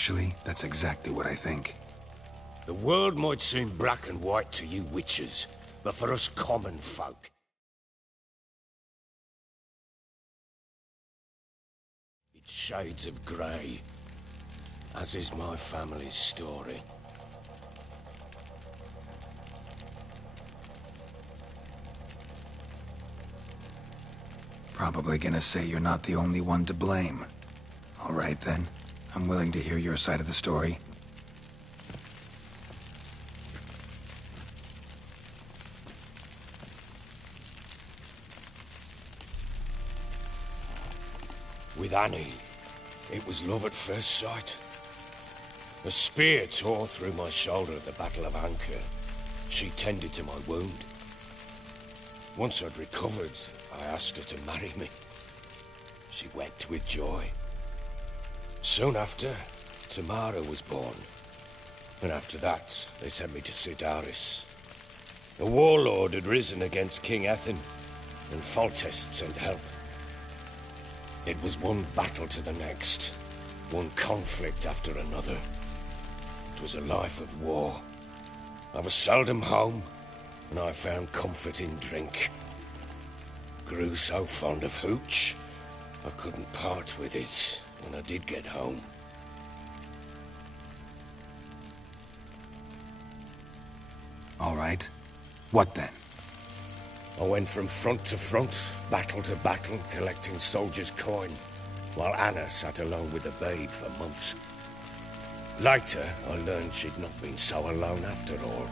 Actually, that's exactly what I think. The world might seem black and white to you witches, but for us common folk, it's shades of grey, as is my family's story. Probably gonna say you're not the only one to blame. All right then, I'm willing to hear your side of the story. With Annie, it was love at first sight. A spear tore through my shoulder at the Battle of Anchor. She tended to my wound. Once I'd recovered, I asked her to marry me. She wept with joy. Soon after, Tamara was born. And after that, they sent me to Sidaris. A warlord had risen against King Ethan, and Foltest sent help. It was one battle to the next, one conflict after another. It was a life of war. I was seldom home, and I found comfort in drink. Grew so fond of hooch, I couldn't part with it when I did get home. All right. What then? I went from front to front, battle to battle, collecting soldiers' coin, while Anna sat alone with the babe for months. Later, I learned she'd not been so alone after all.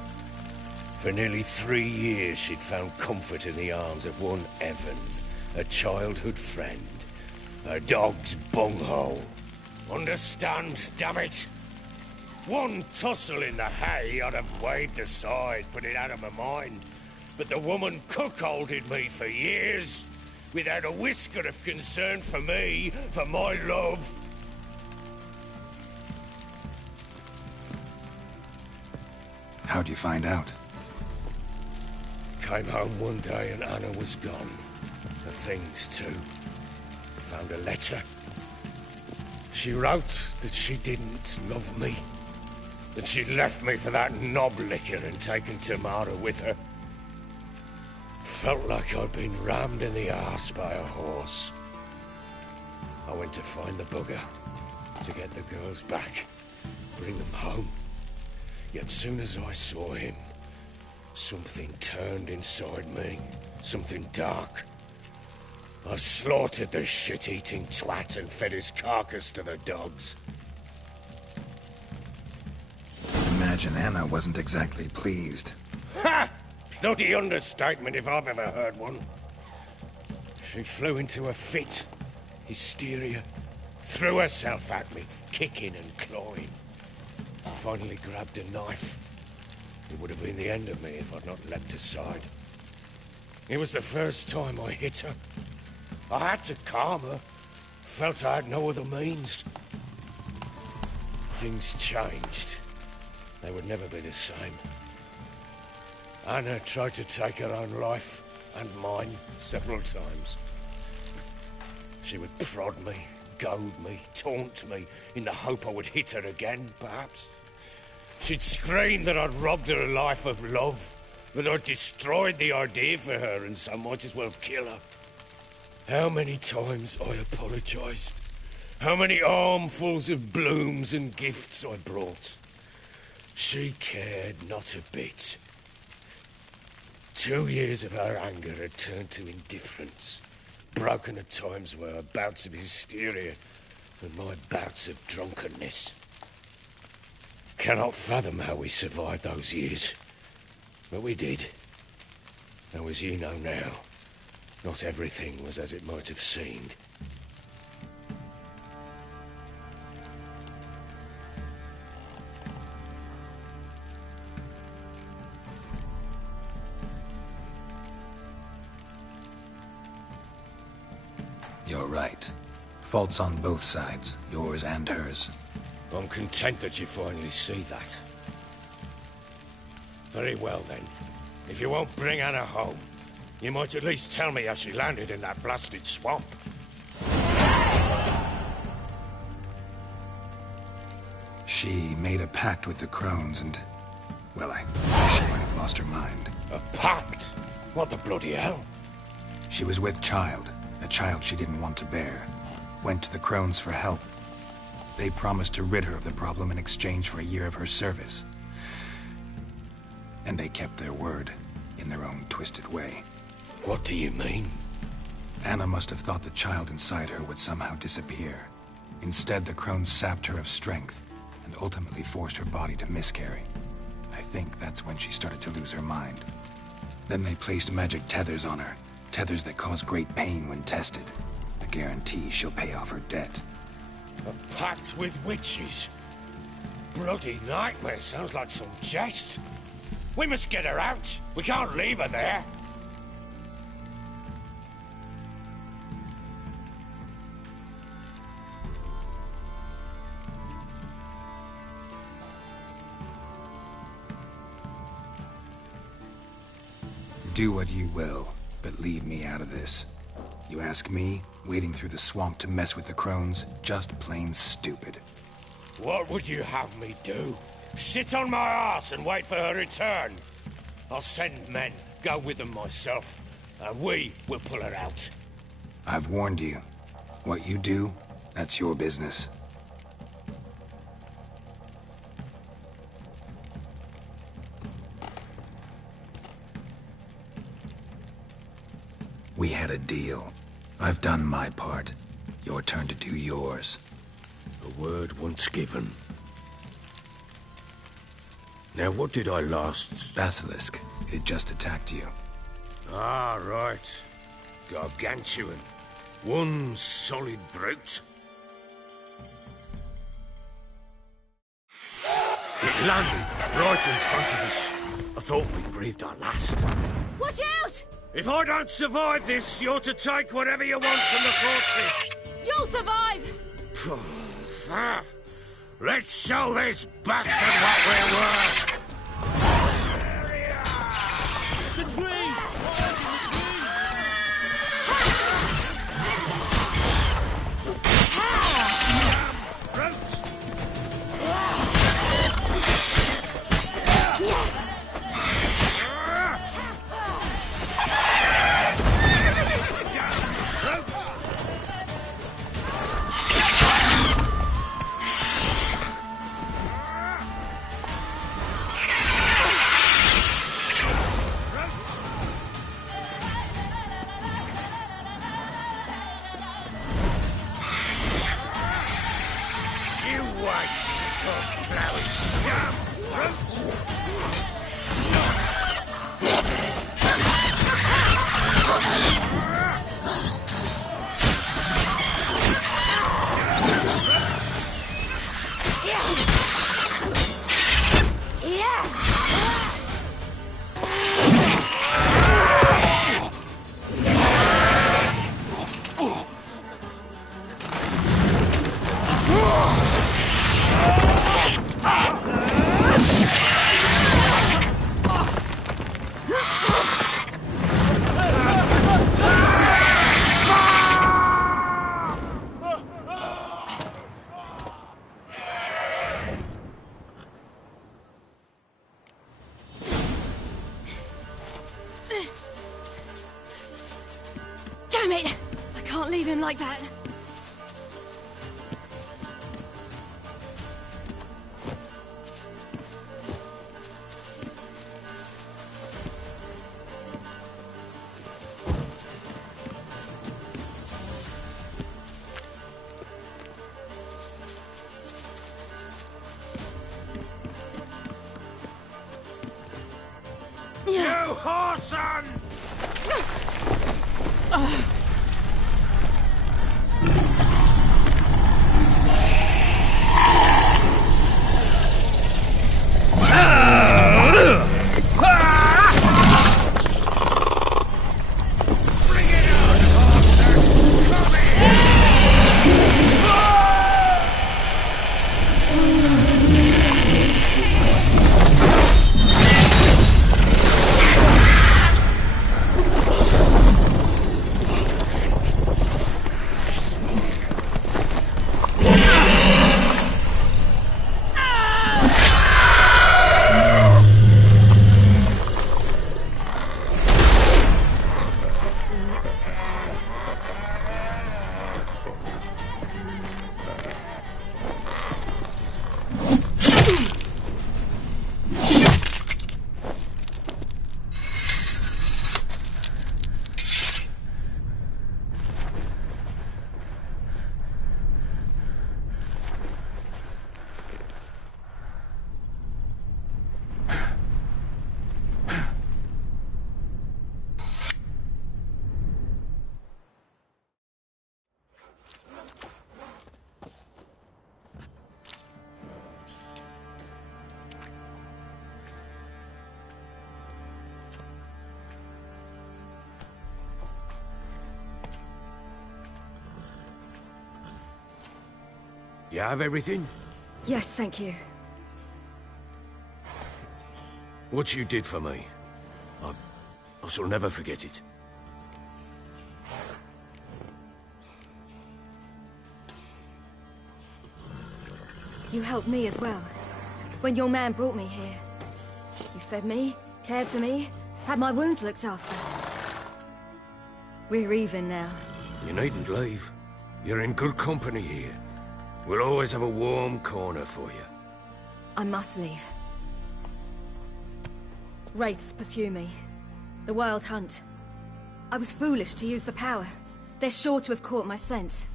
For nearly 3 years, she'd found comfort in the arms of one Evan, a childhood friend. Her dog's bunghole. Understand, damn it? One tussle in the hay I'd have waved aside, put it out of my mind. But the woman cuckolded me for years, without a whisker of concern for me, for my love. How'd you find out? Came home one day and Anna was gone. Her things too. Found a letter. She wrote that she didn't love me. That she'd left me for that knob licker and taken Tamara with her. Felt like I'd been rammed in the arse by a horse. I went to find the bugger, to get the girls back, bring them home. Yet soon as I saw him, something turned inside me, something dark. I slaughtered the shit-eating twat and fed his carcass to the dogs. Imagine Anna wasn't exactly pleased. Ha! Bloody understatement if I've ever heard one. She flew into a fit, hysteria, threw herself at me, kicking and clawing. Finally grabbed a knife. It would have been the end of me if I'd not leapt aside. It was the first time I hit her. I had to calm her. Felt I had no other means. Things changed. They would never be the same. Anna tried to take her own life, and mine, several times. She would prod me, goad me, taunt me, in the hope I would hit her again, perhaps. She'd scream that I'd robbed her a life of love, that I'd destroyed the idea for her, and so might as well kill her. How many times I apologized. How many armfuls of blooms and gifts I brought. She cared not a bit. 2 years of her anger had turned to indifference, broken at times by her bouts of hysteria and my bouts of drunkenness. Cannot fathom how we survived those years, but we did. Though as you know now, not everything was as it might have seemed. You're right. Faults on both sides, yours and hers. I'm content that you finally see that. Very well then. If you won't bring Anna home, you might at least tell me how she landed in that blasted swamp. She made a pact with the crones and... well, I think she might have lost her mind. A pact? What the bloody hell? She was with child, a child she didn't want to bear. Went to the crones for help. They promised to rid her of the problem in exchange for a year of her service. And they kept their word, in their own twisted way. What do you mean? Anna must have thought the child inside her would somehow disappear. Instead, the crones sapped her of strength, and ultimately forced her body to miscarry. I think that's when she started to lose her mind. Then they placed magic tethers on her, tethers that cause great pain when tested. A guarantee she'll pay off her debt. A pact with witches? Bloody nightmare, sounds like some jest. We must get her out. We can't leave her there. Do what you will, but leave me out of this. You ask me, wading through the swamp to mess with the crones, just plain stupid. What would you have me do? Sit on my ass and wait for her return? I'll send men, go with them myself, and we will pull her out. I've warned you. What you do, that's your business. We had a deal. I've done my part. Your turn to do yours. A word once given. Now, what did I last... Basilisk. It just attacked you. Ah, right. Gargantuan. One solid brute. It landed right in front of us. I thought we breathed our last. Watch out! If I don't survive this, you're to take whatever you want from the fortress. You'll survive! Let's show this bastard what we're worth! The trees! Roots! Damn it! I can't leave him like that. You whoreson! You have everything? Yes, thank you. What you did for me, I shall never forget it. You helped me as well. When your man brought me here. You fed me, cared for me, had my wounds looked after. We're even now. You needn't leave. You're in good company here. We'll always have a warm corner for you. I must leave. Wraiths pursue me. The Wild Hunt. I was foolish to use the power. They're sure to have caught my scent.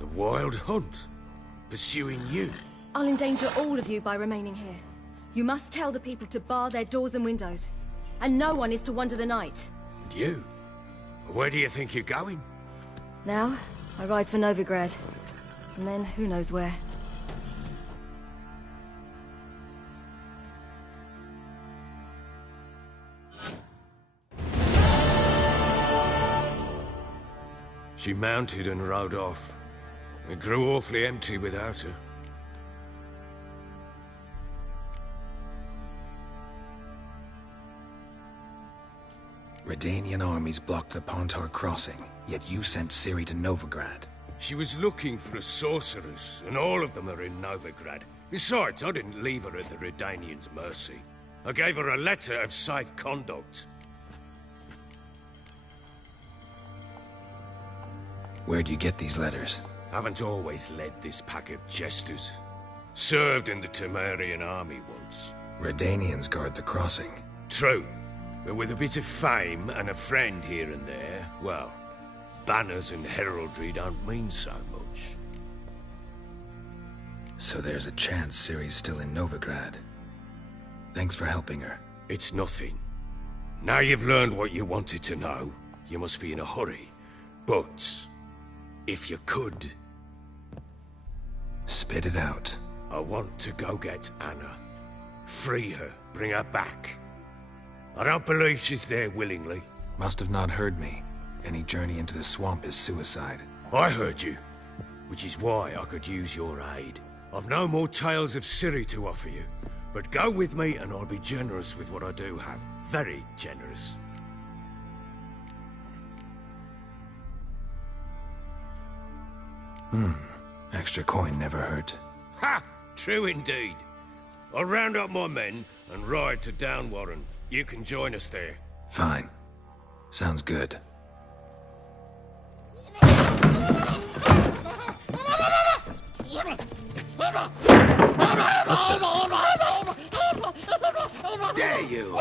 The Wild Hunt? Pursuing you? I'll endanger all of you by remaining here. You must tell the people to bar their doors and windows. And no one is to wander the night. And you? Where do you think you're going? Now, I ride for Novigrad. And then, who knows where. She mounted and rode off. It grew awfully empty without her. Redanian armies blocked the Pontar crossing, yet you sent Ciri to Novigrad. She was looking for a sorceress, and all of them are in Novigrad. Besides, I didn't leave her at the Redanians' mercy. I gave her a letter of safe conduct. Where'd you get these letters? Haven't always led this pack of jesters. Served in the Temerian army once. Redanians guard the crossing. True. But with a bit of fame and a friend here and there, well, banners and heraldry don't mean so much. So there's a chance Ciri's still in Novigrad. Thanks for helping her. It's nothing. Now you've learned what you wanted to know, you must be in a hurry. But, if you could... Spit it out. I want to go get Anna. Free her, bring her back. I don't believe she's there willingly. Must have not heard me. Any journey into the swamp is suicide. I heard you, which is why I could use your aid. I've no more tales of Ciri to offer you, but go with me and I'll be generous with what I do have. Very generous. Extra coin never hurt. Ha! True indeed. I'll round up my men and ride to Downwarren. You can join us there. Fine. Sounds good. Dare you!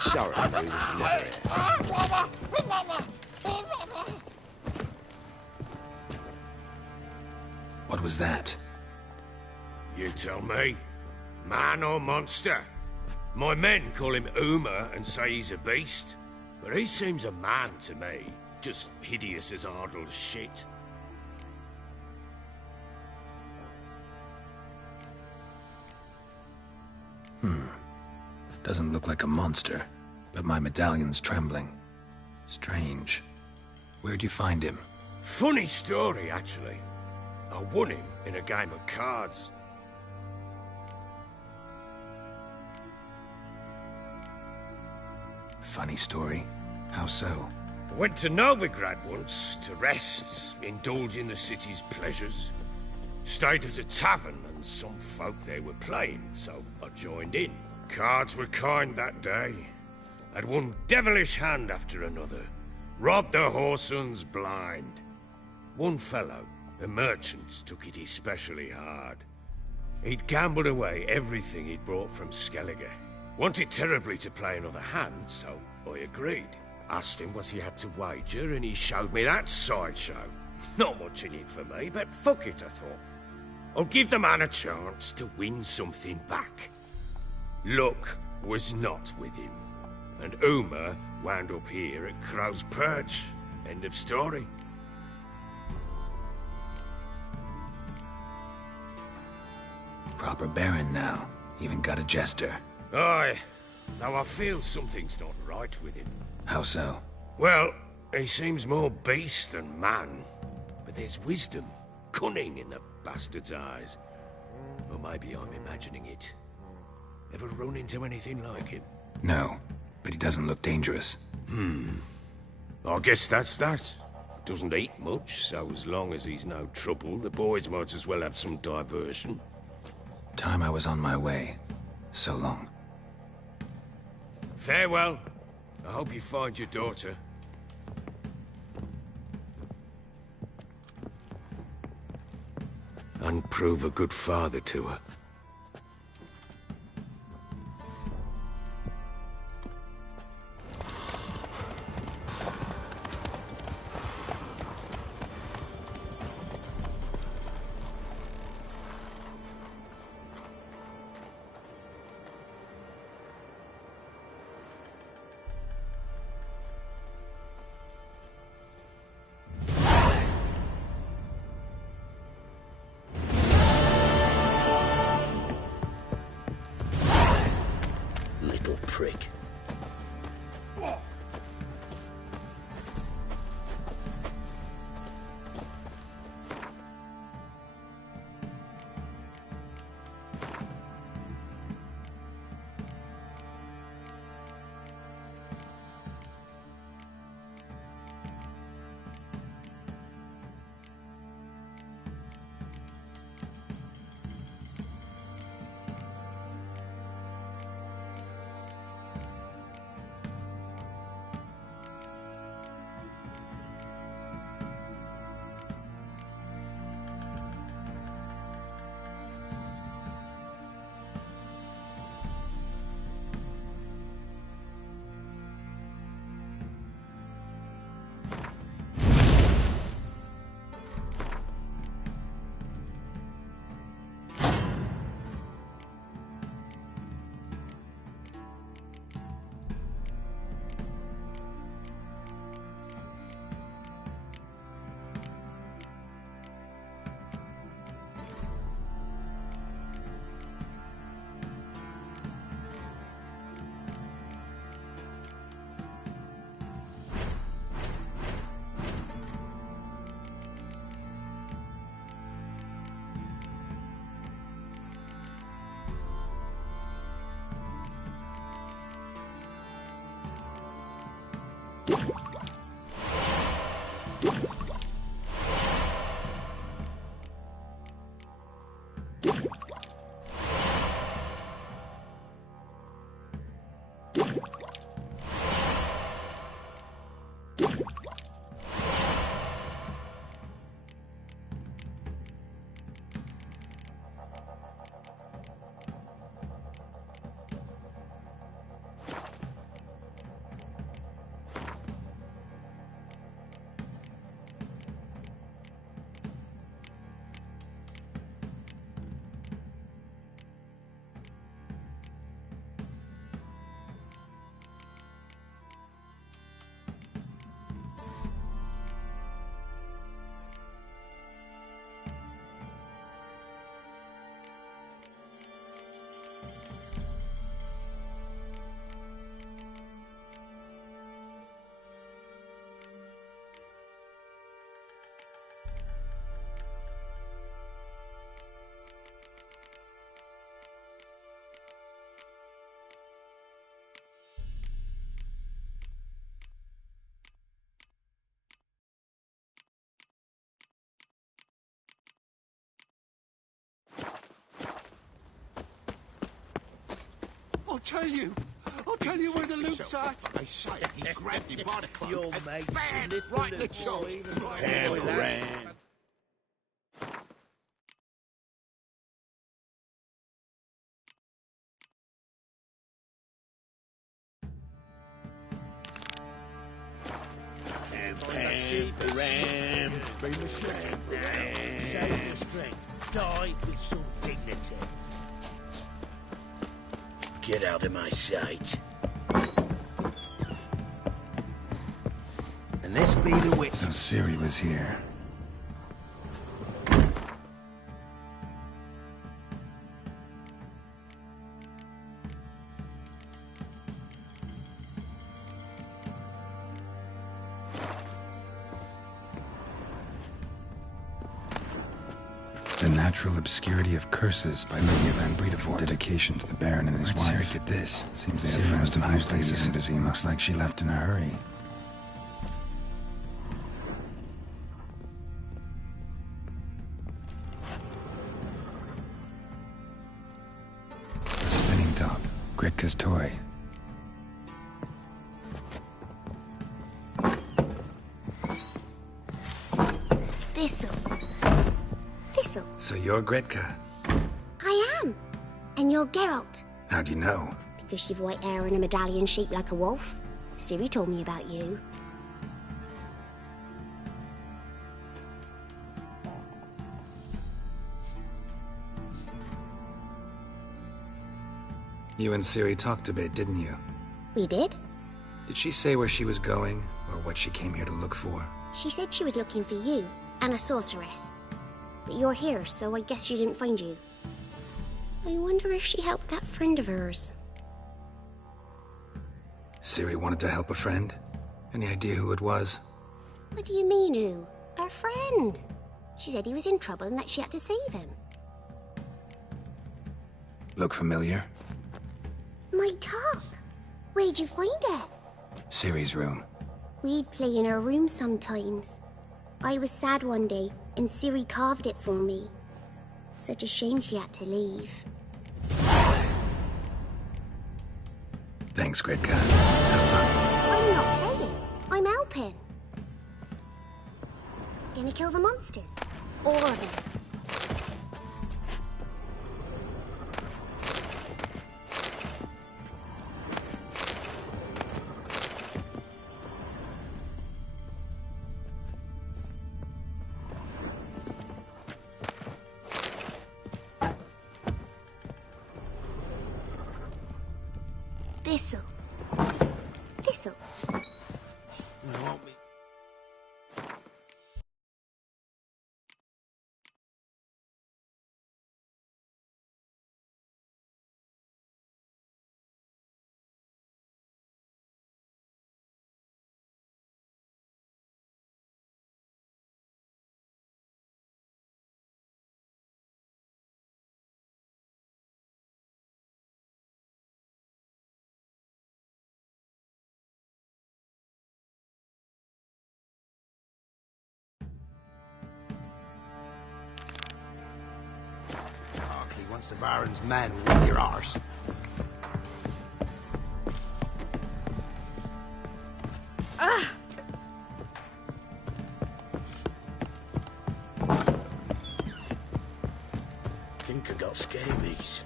Sorry, we was never here. What was that? You tell me. Man or monster? My men call him Uma and say he's a beast, but he seems a man to me. Just hideous as Ardle's shit. Doesn't look like a monster, but my medallion's trembling. Strange. Where'd you find him? Funny story, actually. I won him in a game of cards. Funny story? How so? I went to Novigrad once to rest, indulge in the city's pleasures. Stayed at a tavern and some folk there were playing, so I joined in. Cards were kind that day. Had one devilish hand after another. Robbed the whoresun's blind. One fellow, a merchant, took it especially hard. He'd gambled away everything he'd brought from Skellige. Wanted terribly to play another hand, so I agreed. Asked him what he had to wager, and he showed me that sideshow. Not much in it for me, but fuck it, I thought. I'll give the man a chance to win something back. Luck was not with him, and Uma wound up here at Crow's Perch. End of story. Proper baron now. Even got a jester. Aye, though I feel something's not right with him. How so? Well, he seems more beast than man. But there's wisdom, cunning in the bastard's eyes. Or maybe I'm imagining it. Ever run into anything like him? No, but he doesn't look dangerous. I guess that's that. Doesn't eat much, so as long as he's no trouble, the boys might as well have some diversion. Time I was on my way. So long. Farewell. I hope you find your daughter. And prove a good father to her. Little prick. I'll tell you where the loot's at. They say he grabbed him by the cloak Your and mate's bam, little right in the boy, chops. Hammer. Ram. Save your strength. Die with some dignity. Get out of my sight. And this be the witness. So Ciri was here. Natural Obscurity of Curses by Lydia Van Bredevoort. Dedication to the Baron and his wife. Siri get this? Seems they have friends in high places. Invisible. Looks like she left in a hurry. A spinning top. Gretka's toy. Thistle. Thistle. So you're Gretka? I am. And you're Geralt. How'd you know? Because you've white hair and a medallion shaped like a wolf. Ciri told me about you. You and Ciri talked a bit, didn't you? We did? Did she say where she was going, or what she came here to look for? She said she was looking for you, and a sorceress. But you're here, so I guess she didn't find you. I wonder if she helped that friend of hers. Ciri wanted to help a friend? Any idea who it was? What do you mean, who? Our friend. She said he was in trouble and that she had to save him. Look familiar? My top. Where'd you find it? Ciri's room. We'd play in her room sometimes. I was sad one day, and Ciri carved it for me. Such a shame she had to leave. Thanks, Gretka. Have fun. I'm not playing. I'm helping. Gonna kill the monsters. All of them. Thistle. Thistle. Once the Baron's men whip your arse. Think I got scabies.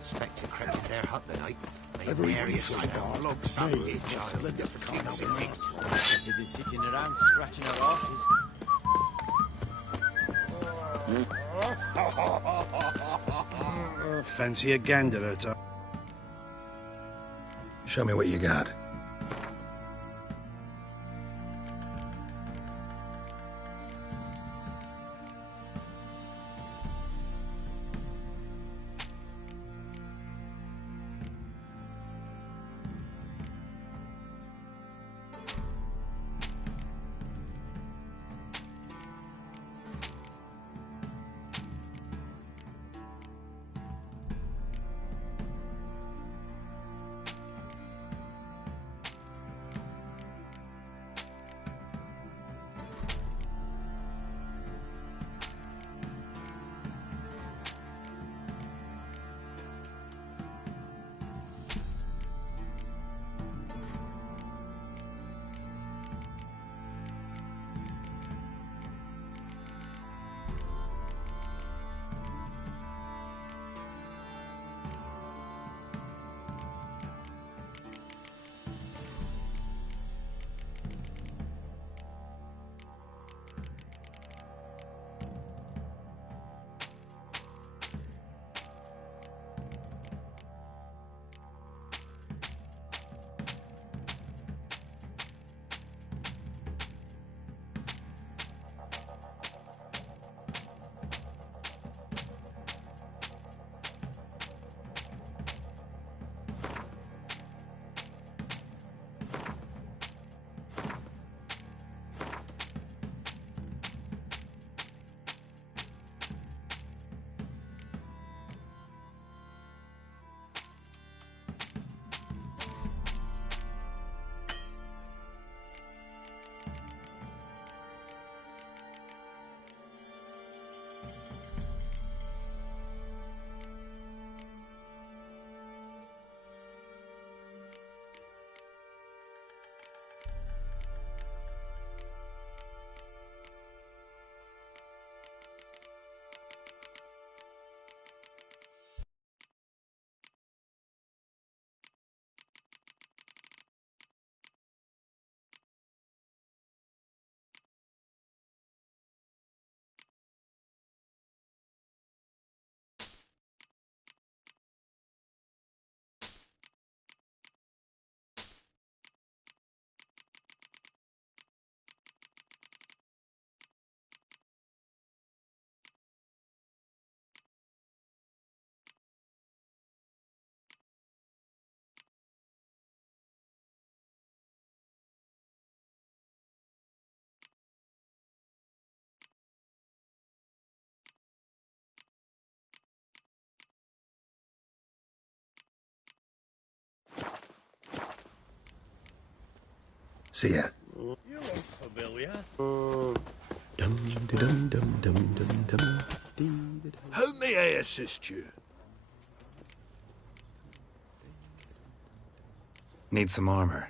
Spectre crept in their hut the night. Made Every various week I got log Hey, sandwich what's child. the difference? Better than sitting around scratching our asses. Fancy a gander at a... Show me what you got. See ya. You look familiar. How may I assist you? Need some armor.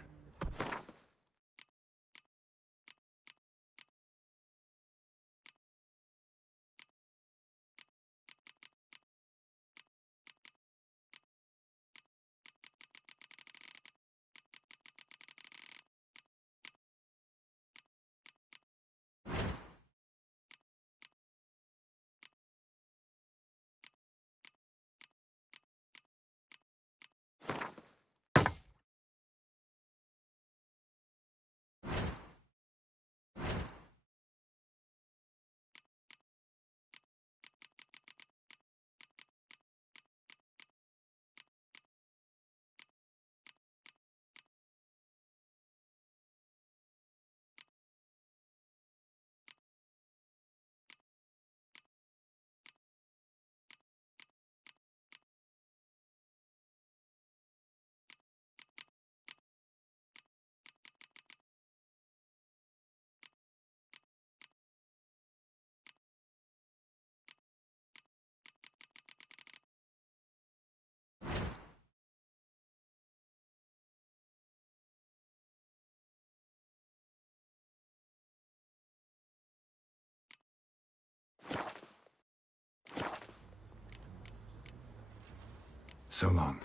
So long.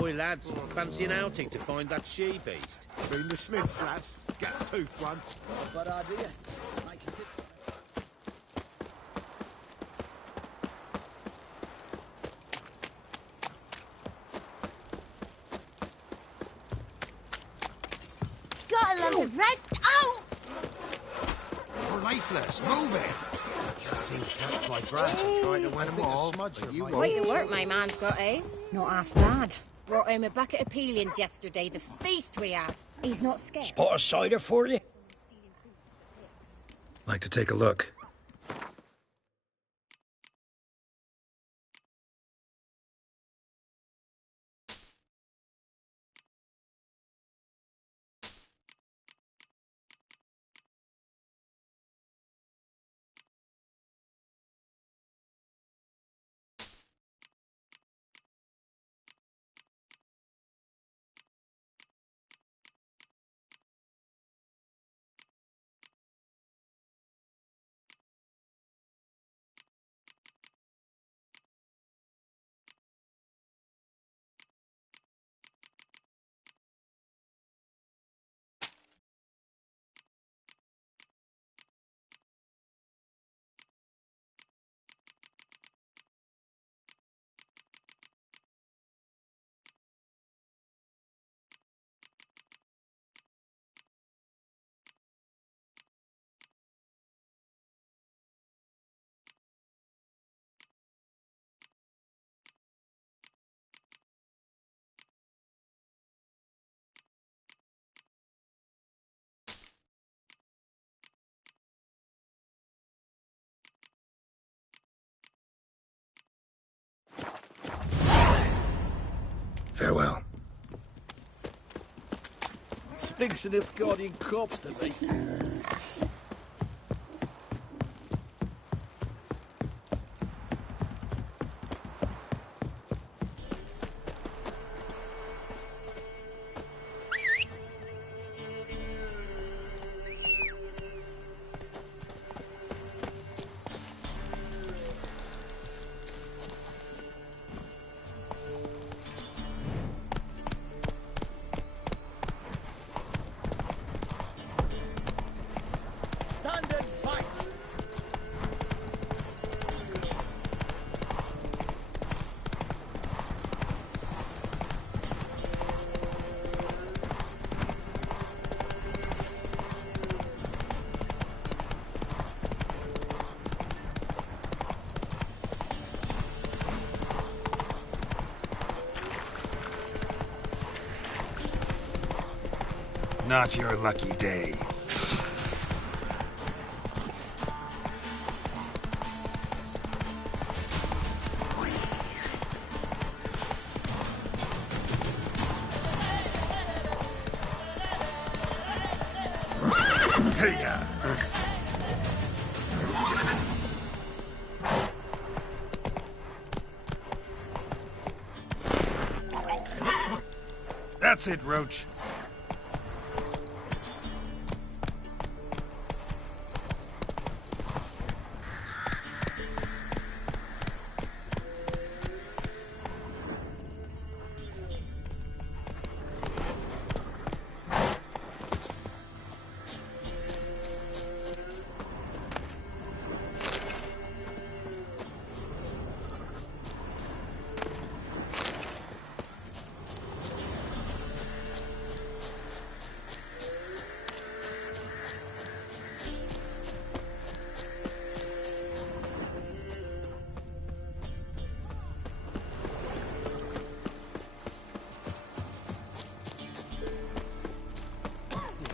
Oi, lads, fancy an outing to find that she-beast? Been the Smith's, lass. Get a tooth one. Bad idea. Makes it... Gotta love the red. Oh! You're lifeless. Move it. Can't seem to catch my breath. I'm trying to win them all. Quite the work my man's got, eh? Not half bad. Brought home a bucket of peelings yesterday, the feast we had. He's not scared. Spot a cider for you? Like to take a look. Farewell. Stinks of Nilfgaardian corpse to me. Not your lucky day. Here. That's it, Roach.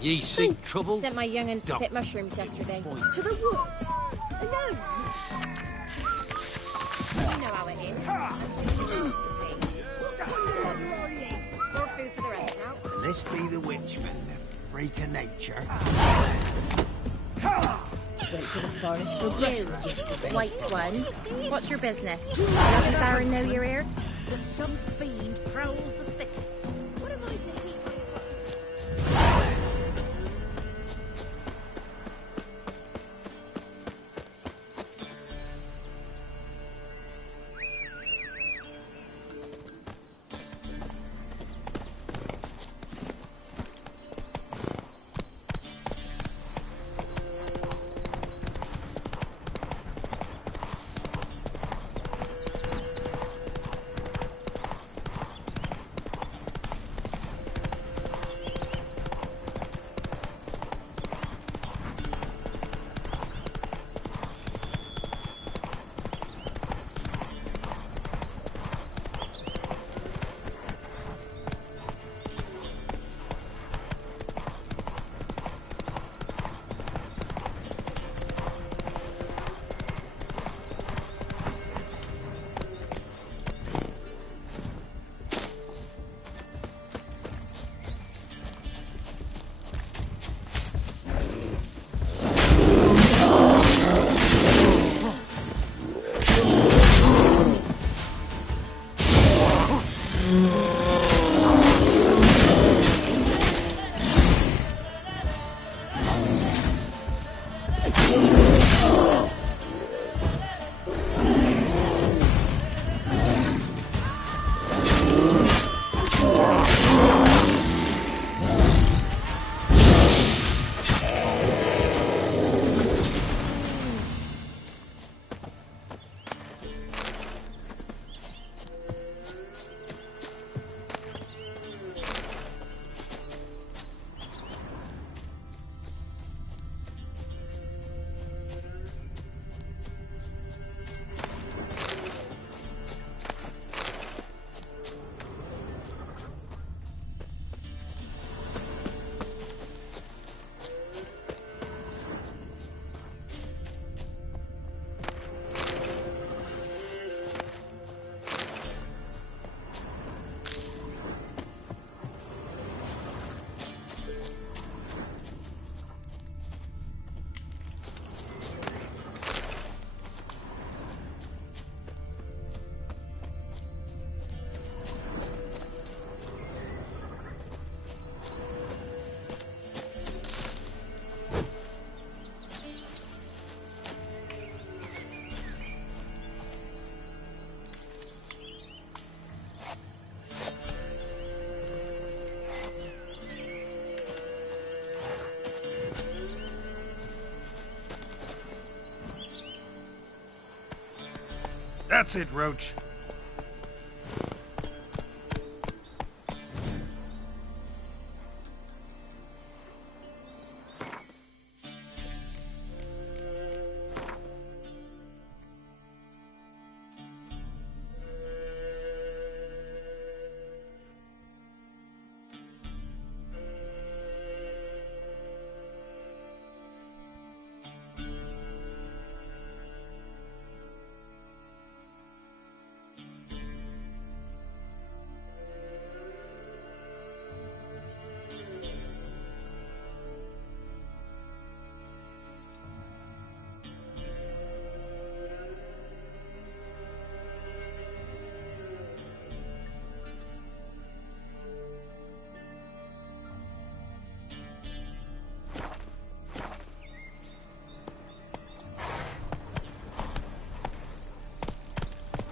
Ye seek trouble? Sent my young'uns to pick mushrooms yesterday. To the woods? Alone? You know how it is. I'm doing the bills to feed. More food for the rest now. This be the witchman, the freak of nature. Went to the forest for breakfast yesterday. White one. What's your business? Does the Baron know you're here? But some fiend prowls the thickets. What am I to hear? That's it, Roach.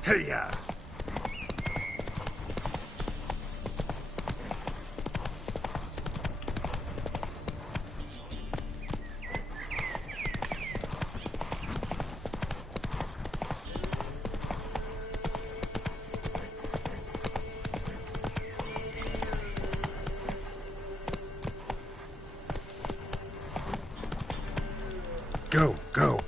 Hey-ya! Go, go.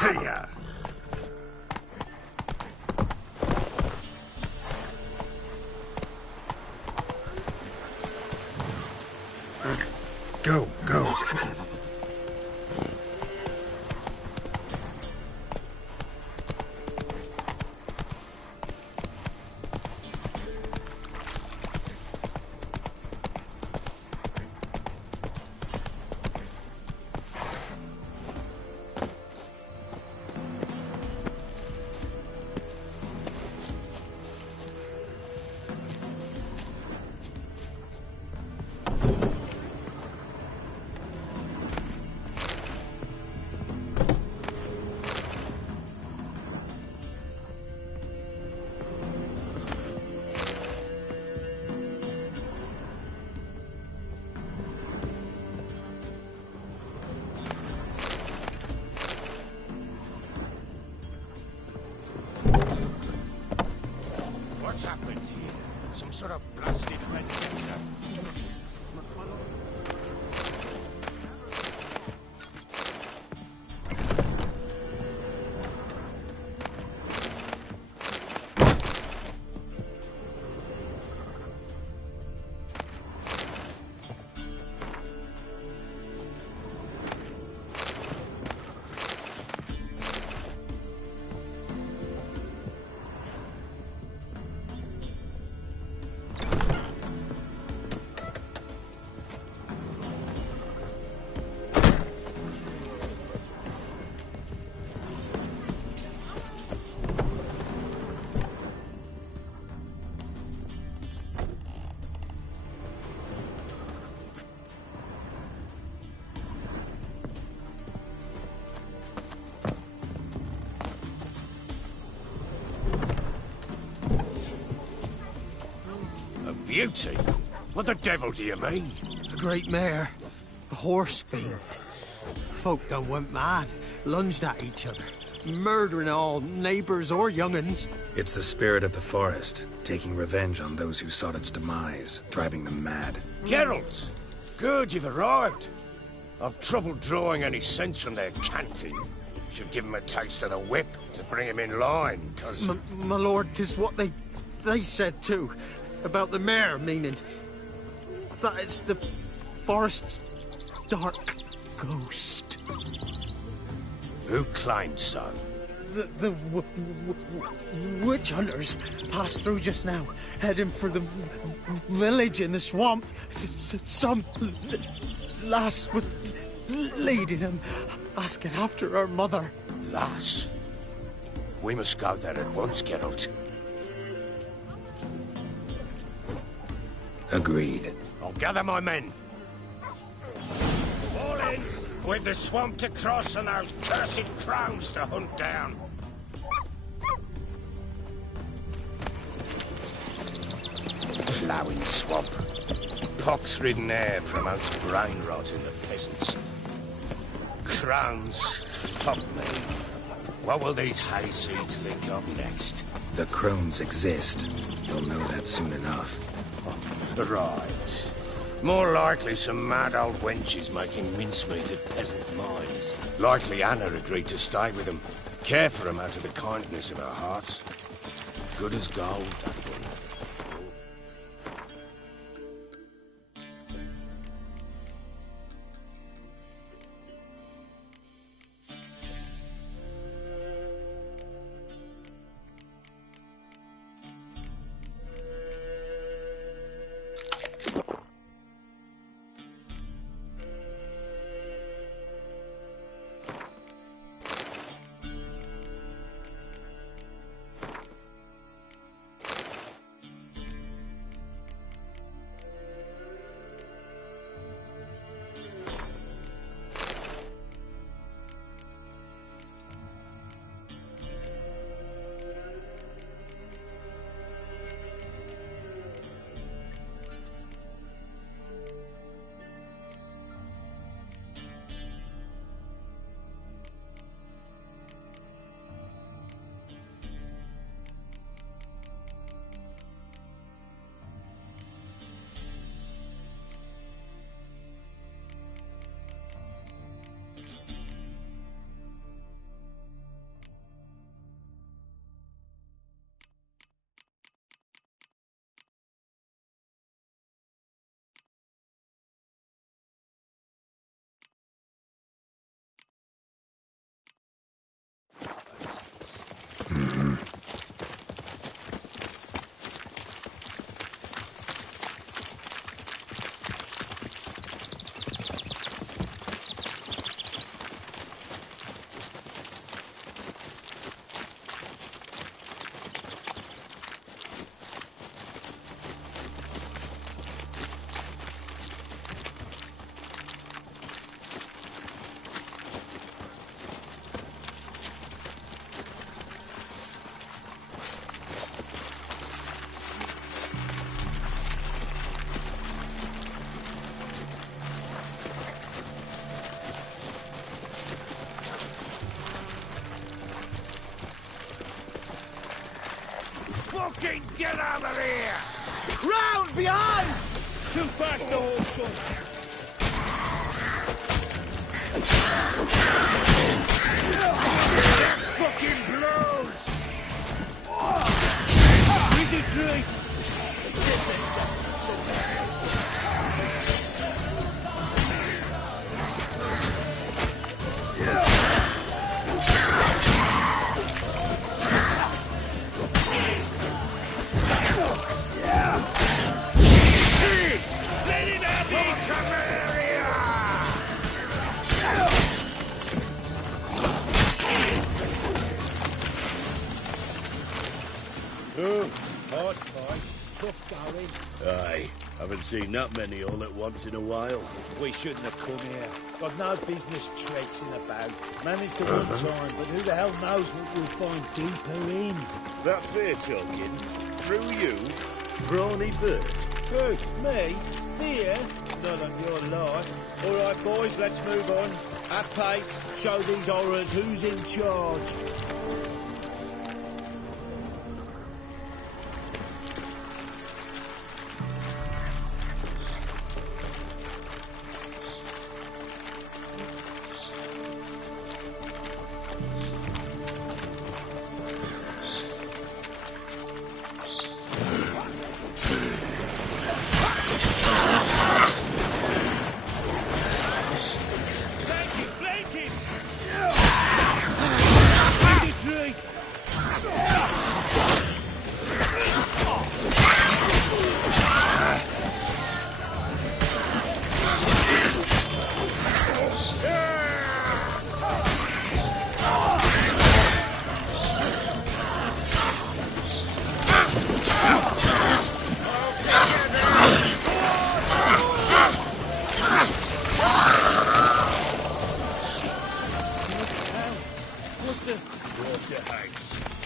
Hey-ya! Go, go. What's happened here? Some sort of blasted vendetta? Beauty? What the devil do you mean? A great mare. A horse fiend. Folk done went mad, lunged at each other, murdering all neighbours or young'uns. It's the spirit of the forest, taking revenge on those who sought its demise, driving them mad. Geralt! Good, you've arrived. I've trouble drawing any sense from their canting. Should give him a taste of the whip to bring him in line, cause... My lord, 'tis what they said too. About the mare, meaning that is the forest's dark ghost. Who claimed so? The witch hunters passed through just now, heading for the village in the swamp. Some lass was leading them, asking after her mother. Lass? We must go there at once, Geralt. Agreed. I'll gather my men. Fall in! With the swamp to cross and those cursed crows to hunt down. Ploughing swamp. Pox-ridden air promotes brain rot in the peasants. Crones, fuck me. What will these hayseeds think of next? The crones exist. You'll know that soon enough. Right. More likely some mad old wenches making mincemeat at peasant mines. Likely Anna agreed to stay with them, care for them out of the kindness of her heart. Good as gold, that one. fucking get out of here! Round behind! Too fast, old son. Fucking blows! Easy tree! Let him have it! Samaria! Oh, hard fight. Tough going. Aye. Haven't seen that many all at once in a while. We shouldn't have come here. Got no business traipsing about. Managed at one time, but who the hell knows what we'll find deeper in? That fear talking? Through you? Brawny bird? Who? Me? Fear? Not on your life. All right, boys, let's move on. At pace. Show these horrors who's in charge.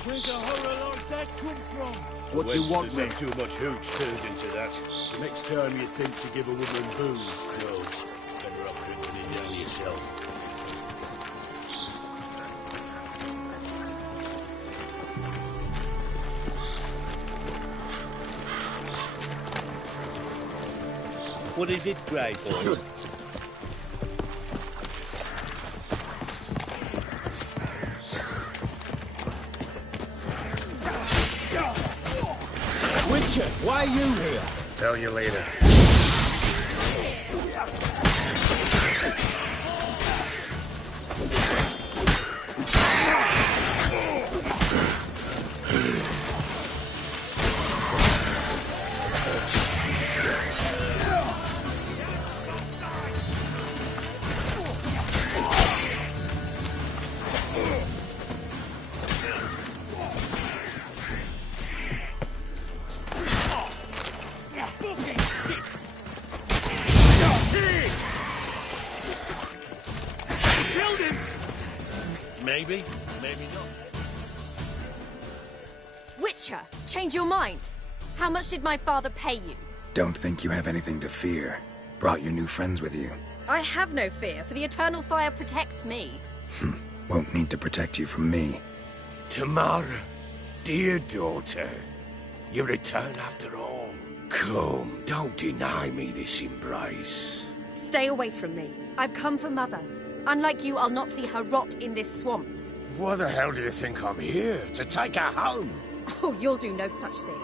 Where's a horror like that come from? What do you want me? Too much hooch turns into that. So next time you think to give a woman booze, don't. Better off drinking it down yourself. What is it, Grey Boy? Witcher, why are you here? Tell you later. Maybe, maybe not. Witcher, change your mind. How much did my father pay you? Don't think you have anything to fear. Brought your new friends with you. I have no fear, for the eternal fire protects me. Won't need to protect you from me. Tamara, dear daughter, you return after all. Come, don't deny me this embrace. Stay away from me. I've come for Mother. Unlike you, I'll not see her rot in this swamp. Why the hell do you think I'm here? To take her home? Oh, you'll do no such thing.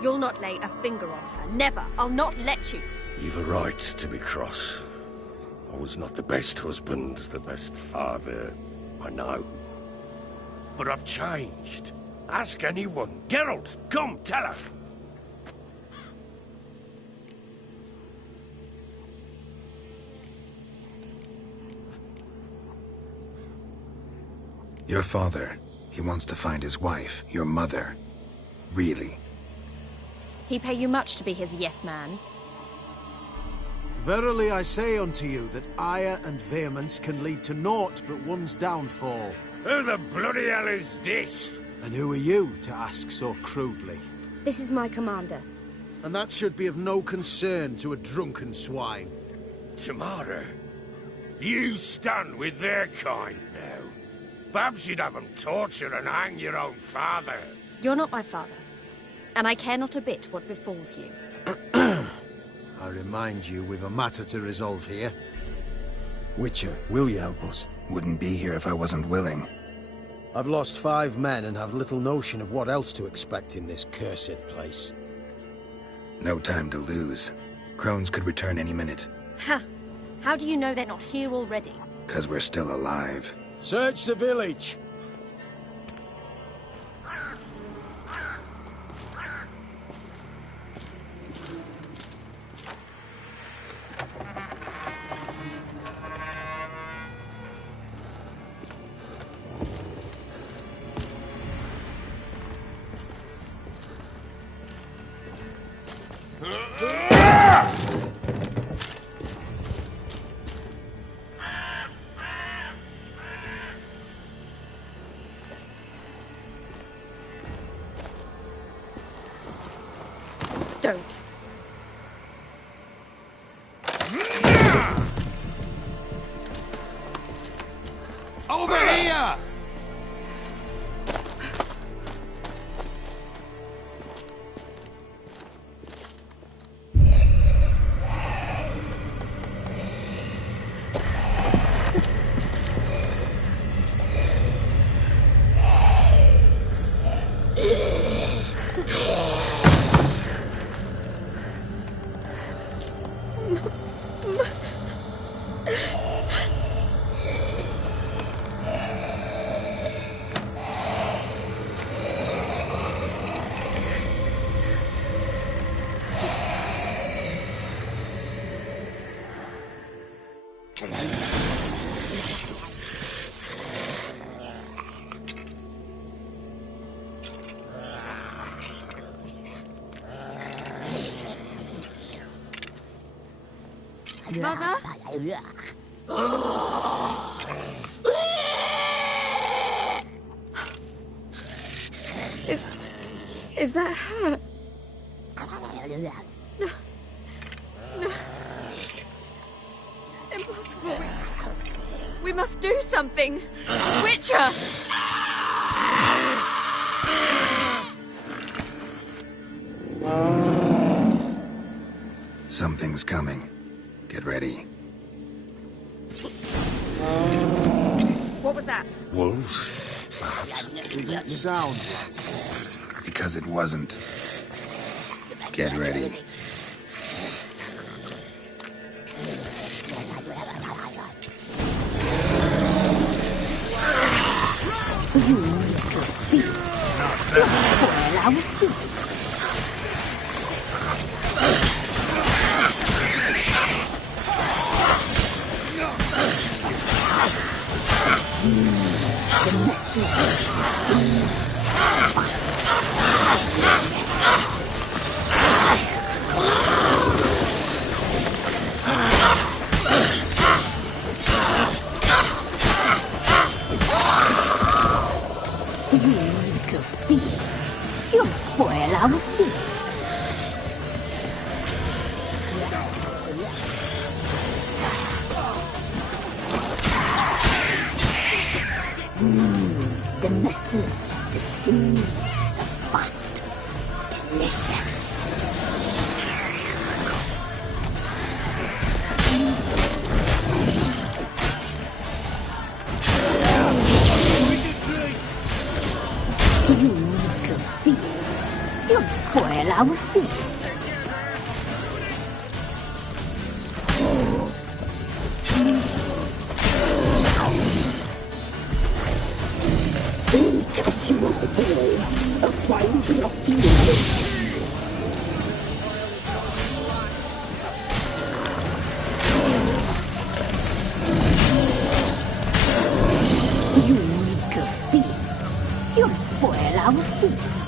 You'll not lay a finger on her. Never. I'll not let you. You've a right to be cross. I was not the best husband, the best father, I know. But I've changed. Ask anyone. Geralt, come, tell her. Your father, he wants to find his wife, your mother. Really? He pay you much to be his yes man? Verily I say unto you that ire and vehemence can lead to naught but one's downfall. Who the bloody hell is this? And who are you to ask so crudely? This is my commander. And that should be of no concern to a drunken swine. Tamara, you stand with their kind now. Perhaps you'd have them torture and hang your own father. You're not my father. and I care not a bit what befalls you. I remind you, we've a matter to resolve here. Witcher, will you help us? Wouldn't be here if I wasn't willing. I've lost 5 men and have little notion of what else to expect in this cursed place. No time to lose. Crones could return any minute. Ha! How do you know they're not here already? 'Cause we're still alive. Search the village! Don't. Over here! Mother? Is that her? No. No. It's impossible. We must do something. Witcher! Something's coming. Get ready. What was that? Wolves? Perhaps. Didn't sound like wolves. Because it wasn't. Get ready. You little thief. You'll spoil our feast. The message you little thief. You'll spoil our feast. The muscle, the sinews, the fat. Delicious. You little thief. You'll spoil our feast. You little thief. You'll spoil our feast.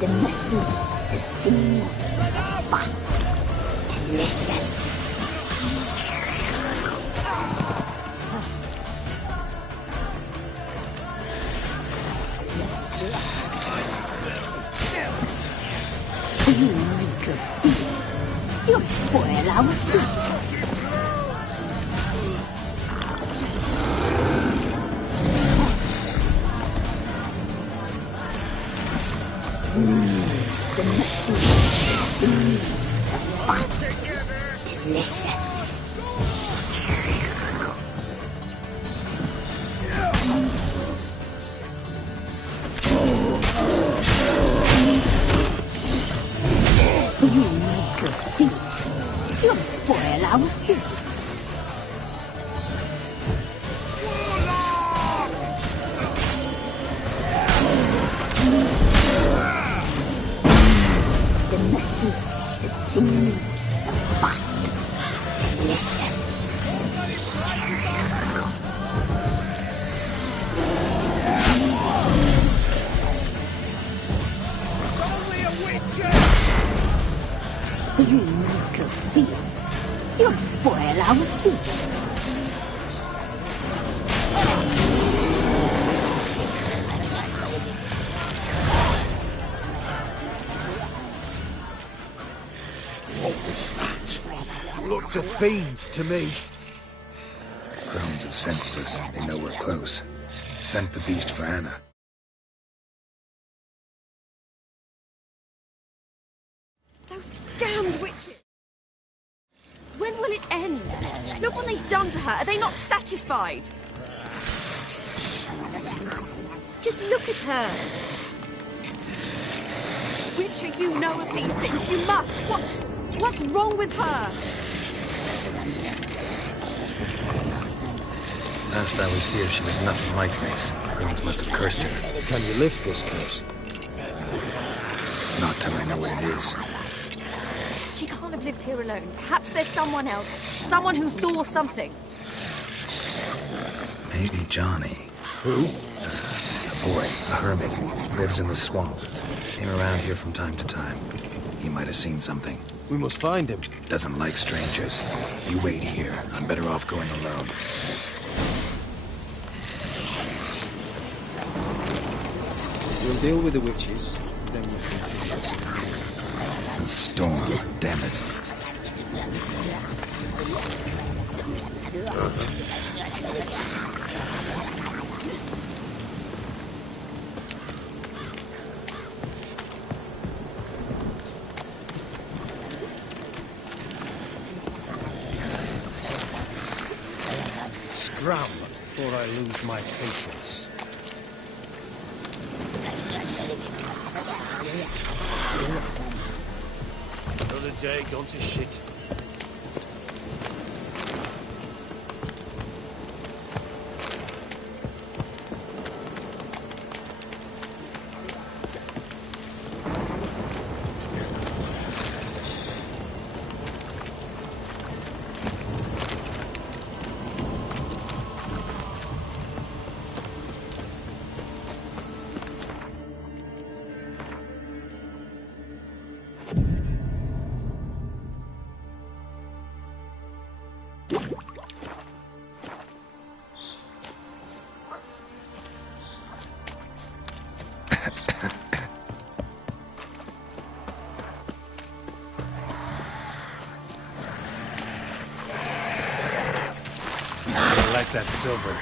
The muscle, the sinews, fat, delicious. You little thief. You'll spoil our feast. The messy seems fat. Delicious. You make a thief. You'll spoil our feast. The messy, the sinews, the fat. Delicious. It's only a witch! You make a thief. You'll spoil our feast. What was that? Looked a fiend to me. Crones have sensed us. They know we're close. Sent the beast for Anna. Those damned witches! When will it end? Look what they've done to her. Are they not satisfied? Just look at her. Witcher, you know of these things. You must. What's wrong with her? Last I was here, she was nothing like this. Crones must have cursed her. Can you lift this curse? Not till I know what it is. She can't have lived here alone. Perhaps there's someone else. Someone who saw something. Maybe Johnny. Who? A boy, a hermit. Lives in the swamp. Came around here from time to time. He might have seen something. We must find him. Doesn't like strangers. You wait here. I'm better off going alone. We'll deal with the witches, then we can... A storm, damn it. Scram before I lose my patience. Another day gone to shit. I like that silver.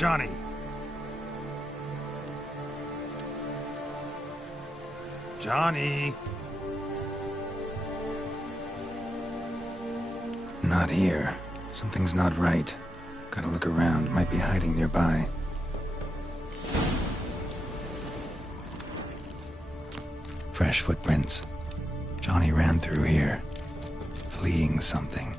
Johnny! Johnny! Not here. Something's not right. Gotta look around. Might be hiding nearby. Fresh footprints. Johnny ran through here, fleeing something.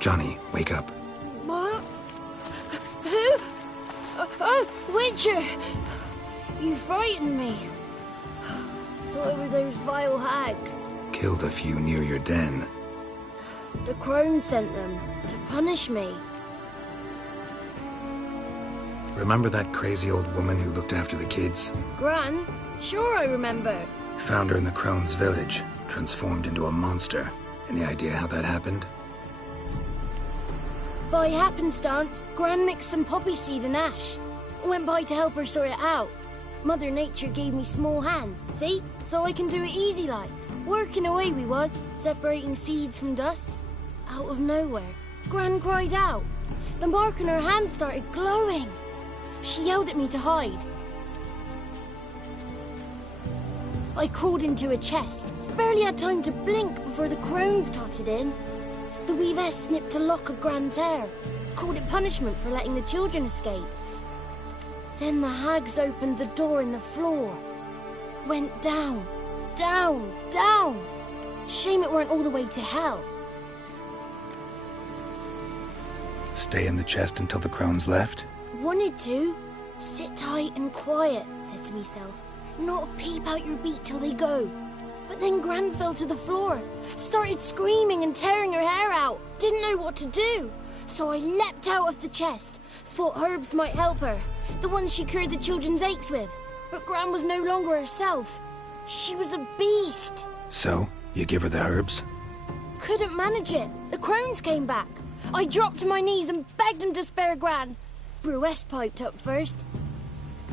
Johnny, wake up. What? Who? Oh, Witcher! You frightened me. Thought it were those vile hags. Killed a few near your den. The crone sent them to punish me. Remember that crazy old woman who looked after the kids? Gran? Sure I remember. Found her in the Crone's village, transformed into a monster. Any idea how that happened? By happenstance, Gran mixed some poppy seed and ash. Went by to help her sort it out. Mother Nature gave me small hands, see? So I can do it easy like. Working away we was, separating seeds from dust. Out of nowhere, Gran cried out. The mark on her hand started glowing. She yelled at me to hide. I crawled into a chest. Barely had time to blink before the crones totted in. The weavess snipped a lock of Gran's hair, called it punishment for letting the children escape. Then the hags opened the door in the floor. Went down, down, down. Shame it weren't all the way to hell. Stay in the chest until the crones left? Wanted to. Sit tight and quiet, said to myself. Not peep out your beat till they go. But then Gran fell to the floor, started screaming and tearing her hair out. Didn't know what to do. So I leapt out of the chest. Thought herbs might help her, the ones she cured the children's aches with. But Gran was no longer herself. She was a beast. So, you give her the herbs? Couldn't manage it. The crones came back. I dropped to my knees and begged them to spare Gran. Bruess piped up first.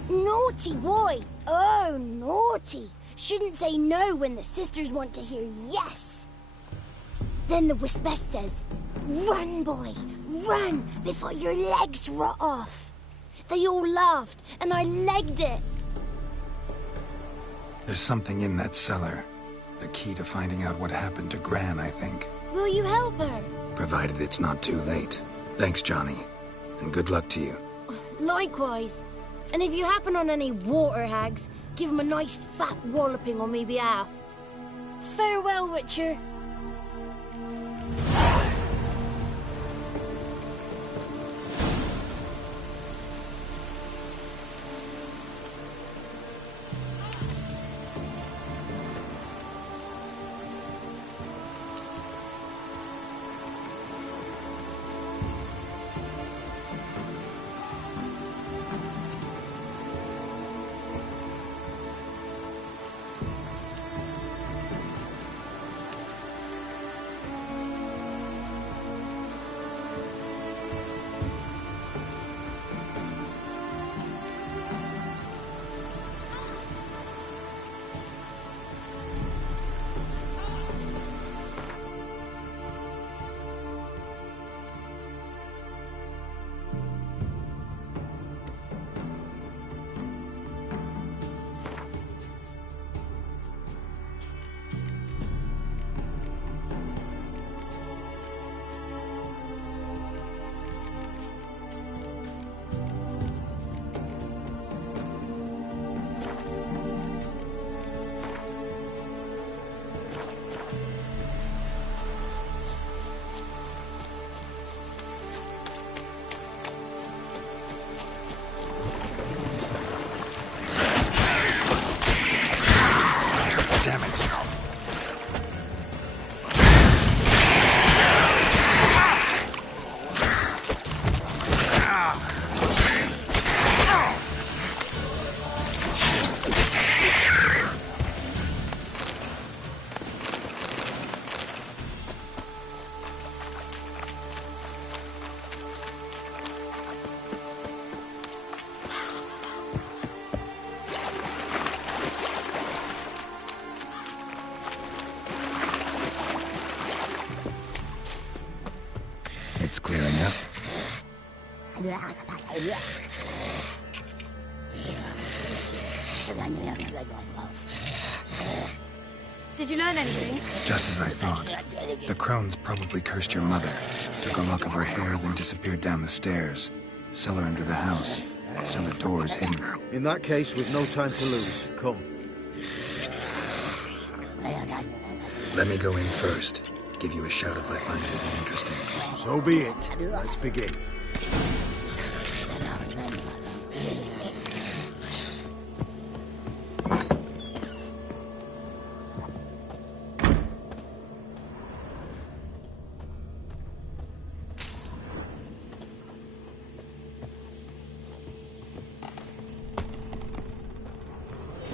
Naughty boy. Oh, naughty. Shouldn't say no when the sisters want to hear yes. Then the Wispess says, run, boy, run before your legs rot off. They all laughed, and I legged it. There's something in that cellar. The key to finding out what happened to Gran, I think. Will you help her? Provided it's not too late. Thanks, Johnny. And good luck to you. Likewise. And if you happen on any water hags, give them a nice fat walloping on me behalf. Farewell, Witcher. Did you learn anything? Just as I thought. The crones probably cursed your mother, took a lock of her hair, then disappeared down the stairs. Cellar under the house. Cellar doors hidden. In that case, we've no time to lose. Come. Let me go in first. Give you a shout if I find anything interesting. So be it. Let's begin.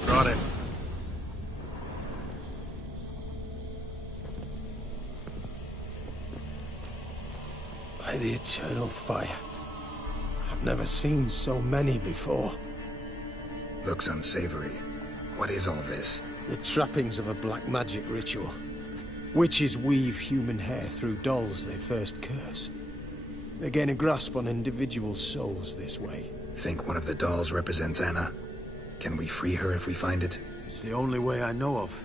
Got it. By the eternal fire. I've never seen so many before. Looks unsavory. What is all this? The trappings of a black magic ritual. Witches weave human hair through dolls they first curse. They gain a grasp on individual souls this way. Think one of the dolls represents Anna? Can we free her if we find it? It's the only way I know of.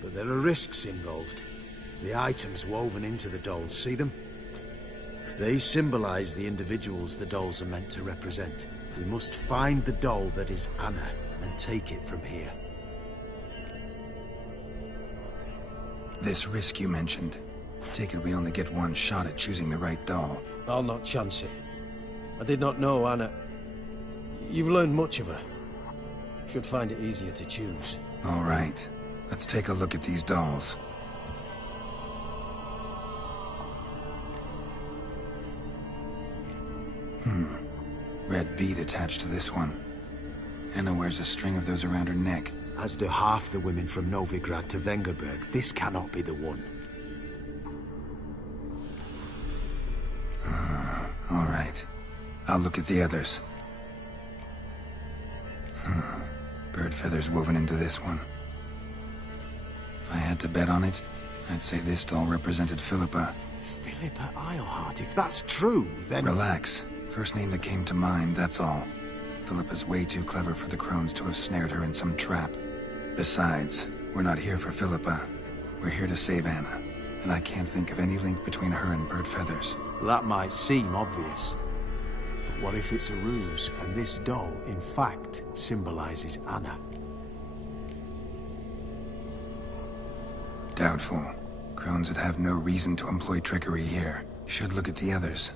But there are risks involved. The items woven into the dolls, see them? They symbolize the individuals the dolls are meant to represent. We must find the doll that is Anna and take it from here. This risk you mentioned. Take it we only get one shot at choosing the right doll. I'll not chance it. I did not know Anna. You've learned much of her. Should find it easier to choose. All right. Let's take a look at these dolls. Red bead attached to this one. Anna wears a string of those around her neck. As do half the women from Novigrad to Vengerberg. This cannot be the one. All right. I'll look at the others. Bird feathers woven into this one. If I had to bet on it, I'd say this doll represented Philippa. Philippa Eilhart, if that's true, then... Relax. First name that came to mind, that's all. Philippa's way too clever for the crones to have snared her in some trap. Besides, we're not here for Philippa. We're here to save Anna. And I can't think of any link between her and bird feathers. That might seem obvious. But what if it's a ruse, and this doll, in fact, symbolizes Anna? Doubtful. Crones would have no reason to employ trickery here. Should look at the others.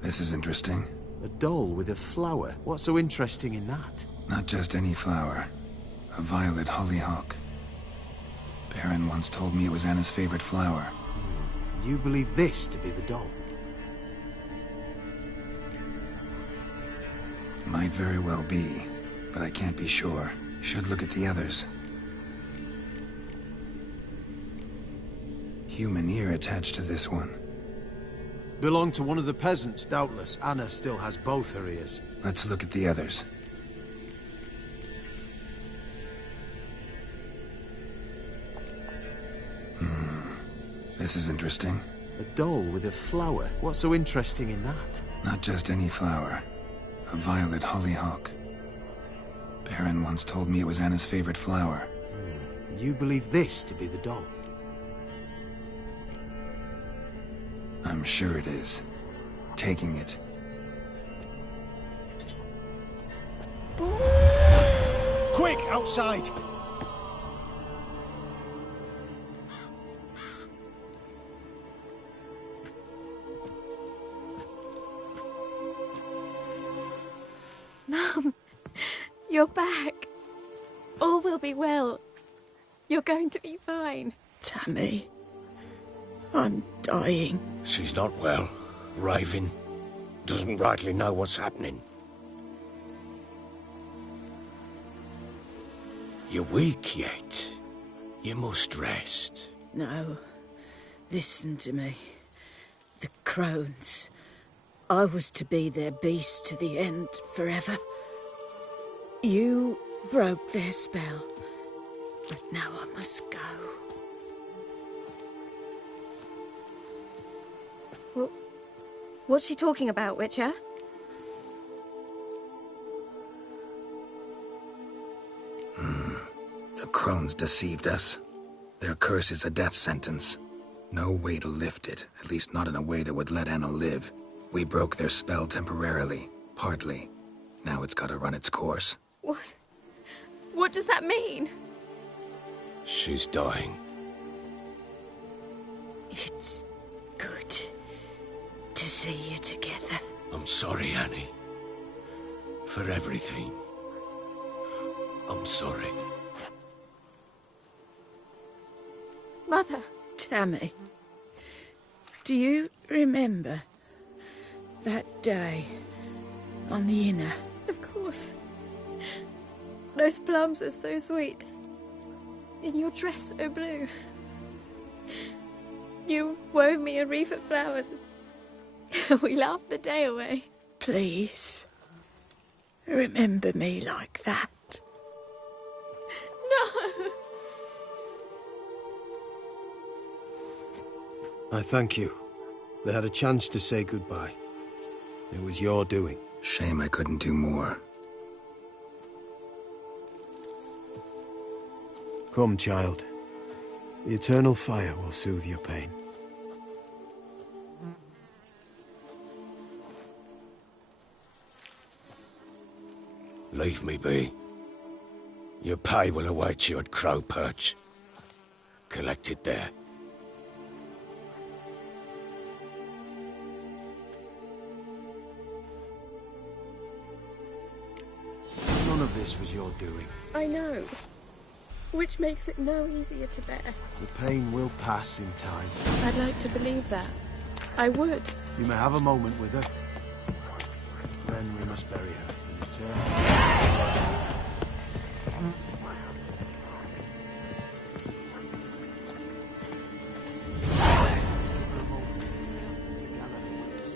This is interesting. A doll with a flower. What's so interesting in that? Not just any flower. A violet hollyhock. Baron once told me it was Anna's favorite flower. You believe this to be the doll? Might very well be, but I can't be sure. Should look at the others. Human ear attached to this one. Belonged to one of the peasants, doubtless. Anna still has both her ears. Let's look at the others. This is interesting. A doll with a flower. What's so interesting in that? Not just any flower. A violet hollyhock. Baron once told me it was Anna's favorite flower. You believe this to be the doll? I'm sure it is. Taking it. Quick, outside! Mum, you're back. All will be well. You're going to be fine. Tammy, I'm dying. She's not well. Raving. Doesn't rightly know what's happening. You're weak yet. You must rest. No. Listen to me. The crones. I was to be their beast to the end, forever. You broke their spell. But now I must go. Well, what's she talking about, Witcher? The crones deceived us. Their curse is a death sentence. No way to lift it, at least not in a way that would let Anna live. We broke their spell temporarily, partly. Now it's gotta run its course. What? What does that mean? She's dying. It's good to see you together. I'm sorry, Annie. For everything. I'm sorry. Mother. Tammy, do you remember that day on the Inner? Of course. Those plums are so sweet. And your dress so blue. You wove me a wreath of flowers. We laughed the day away. Please, remember me like that. No! I thank you. They had a chance to say goodbye. It was your doing. Shame I couldn't do more. Come, child. The eternal fire will soothe your pain. Leave me be. Your pay will await you at Crow Perch. Collect it there. None of this was your doing. I know. Which makes it no easier to bear. The pain will pass in time. I'd like to believe that. I would. You may have a moment with her. Then we must bury her and return. Let's give her a moment to gather her wits.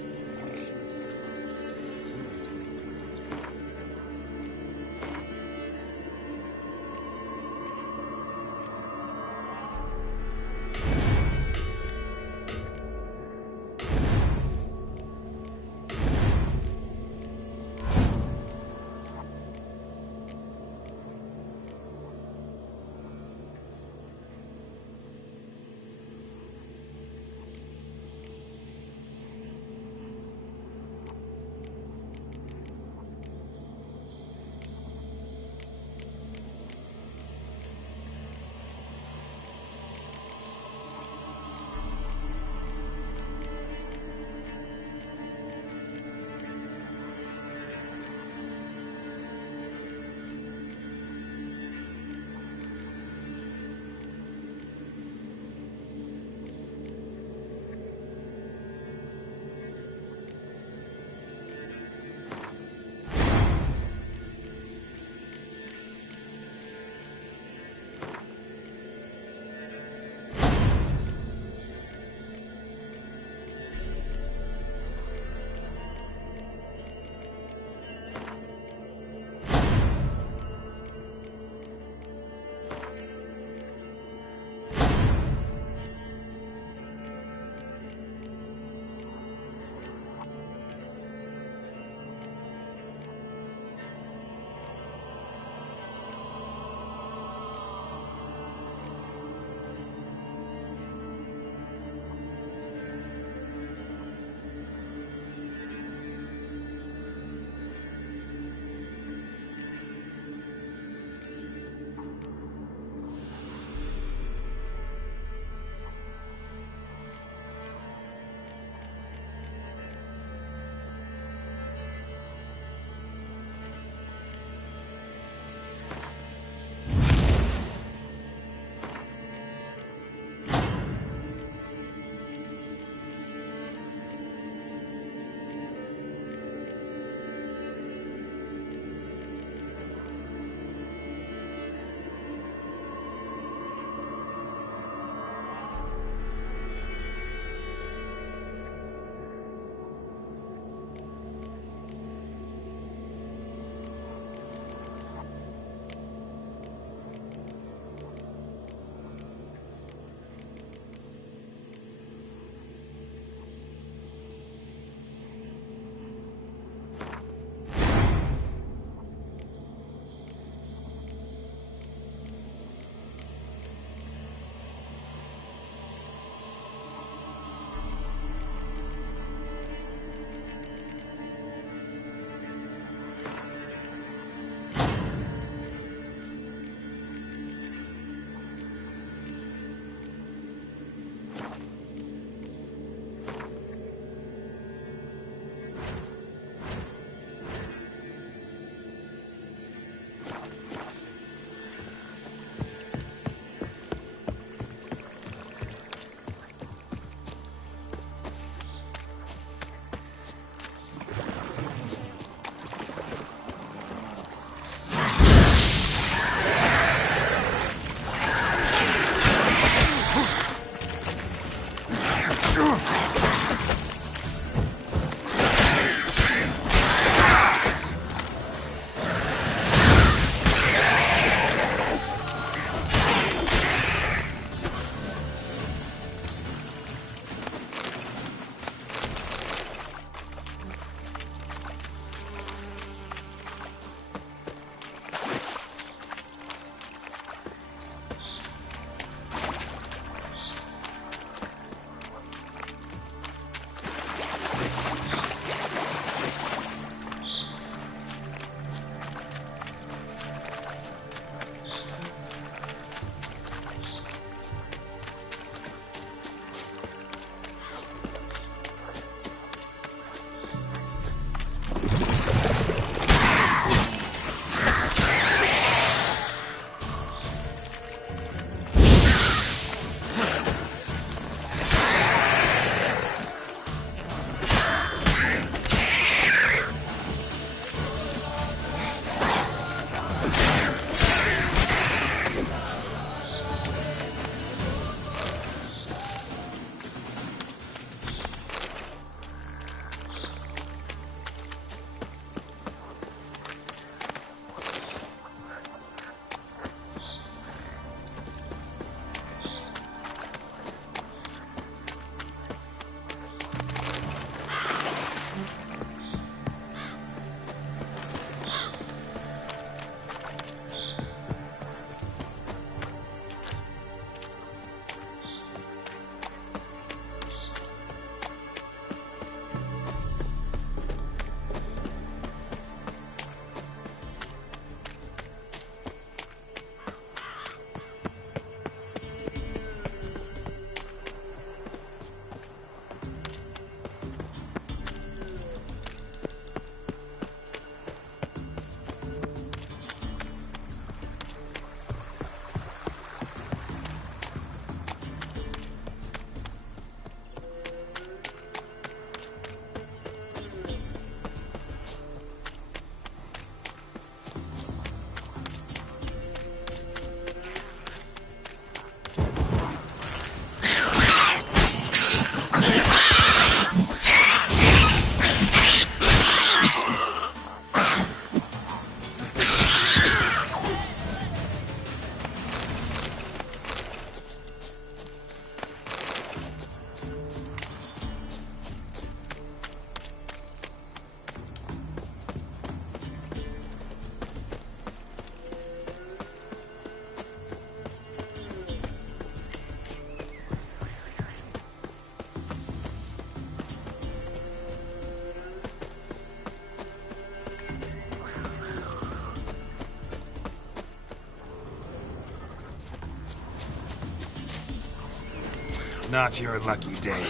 Not your lucky day.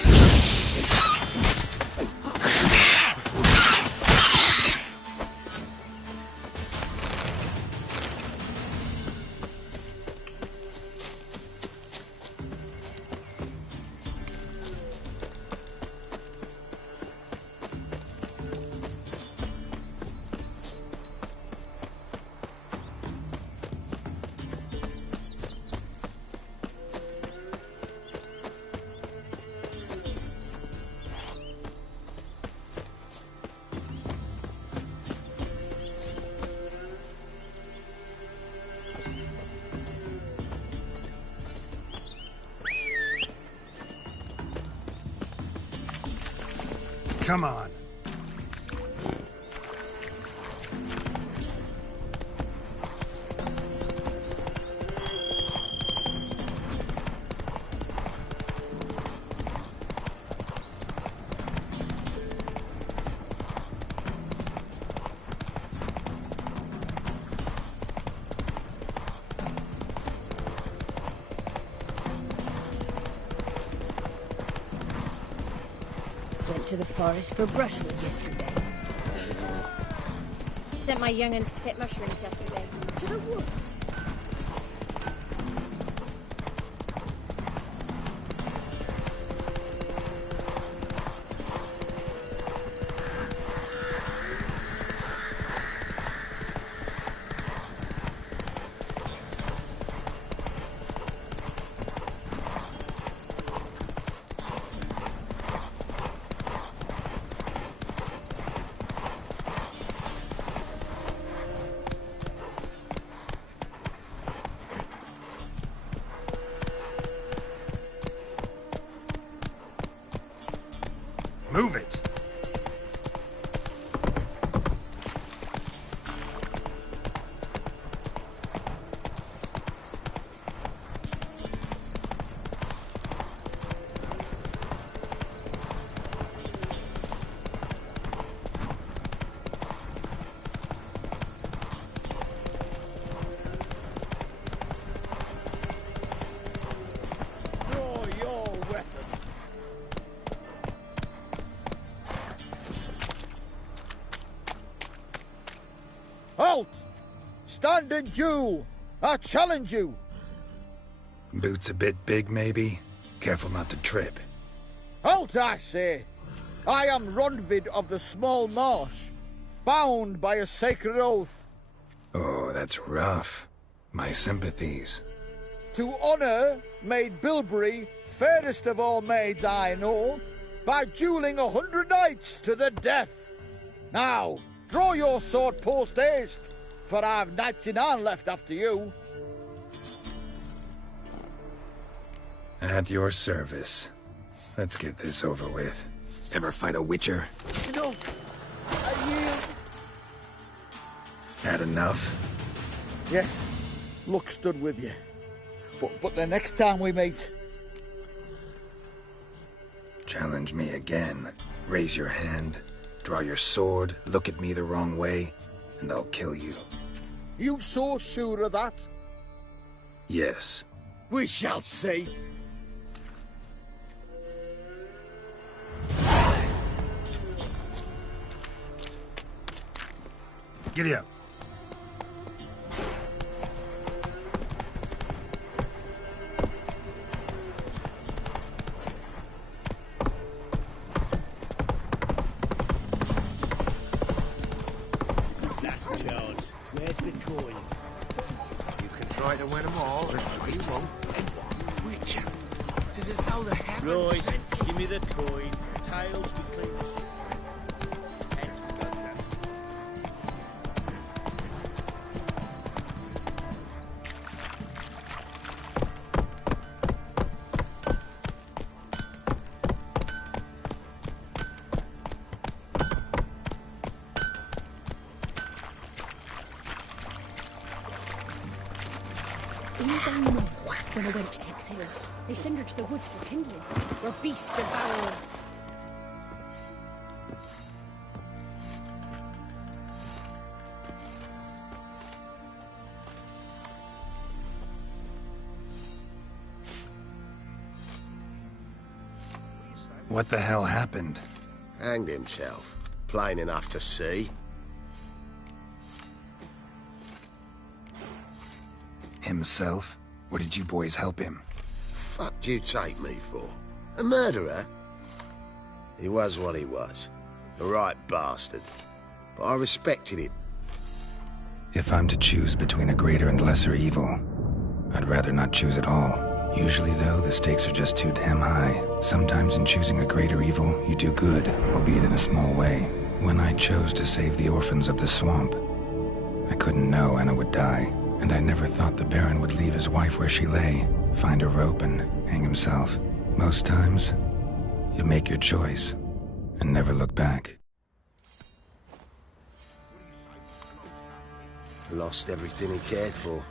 Come on. To the forest for brushwood yesterday. Sent my young'uns to pick mushrooms yesterday. To the woods. Move it! Halt! Stand and duel! I challenge you! Boots a bit big, maybe? Careful not to trip. Halt, I say! I am Ronvid of the Small Marsh, bound by a sacred oath. Oh, that's rough. My sympathies. To honour Maid Bilberry, fairest of all maids I know, by duelling 100 knights to the death. Now, draw your sword post haste, for I've knights in hand left after you. At your service. Let's get this over with. Ever fight a witcher? No, I yield. Had enough? Yes, luck stood with you. But the next time we meet... Challenge me again. Raise your hand, draw your sword, look at me the wrong way, and I'll kill you. You so sure of that? Yes. We shall see. Giddy up. Last chance. Where's the coin? You can try to win them all, or you won't. And one witch. Tis as though the heavens Right, sent me. give me the coin. Tails between us. In the down north, when a wench takes ill, they send her to the woods for kindling, where beasts devour her. What the hell happened? Hanged himself. Plain enough to see. Himself? Or did you boys help him? Fuck'd you take me for? A murderer? He was what he was. A right bastard. But I respected him. If I'm to choose between a greater and lesser evil, I'd rather not choose at all. Usually, though, the stakes are just too damn high. Sometimes in choosing a greater evil, you do good, albeit in a small way. When I chose to save the orphans of the swamp, I couldn't know Anna would die, and I never thought the Baron would leave his wife where she lay, find a rope and hang himself. Most times, you make your choice and never look back. Lost everything he cared for.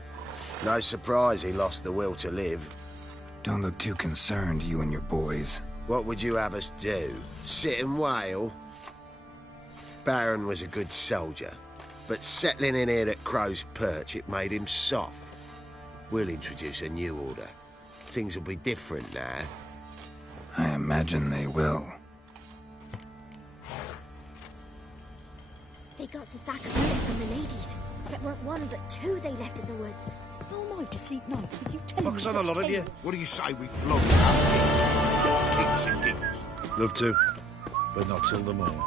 No surprise he lost the will to live. Don't look too concerned, you and your boys. What would you have us do? Sit and wail? Baron was a good soldier, but settling in here at Crow's Perch, it made him soft. We'll introduce a new order. Things will be different now. I imagine they will. They got a sack of meat from the ladies. Except weren't one, but two they left in the woods. How am I to sleep nights with you telling me Looks on such a lot of you. tales? What do you say we flog kicks and giggles? Love to, but not till the morning.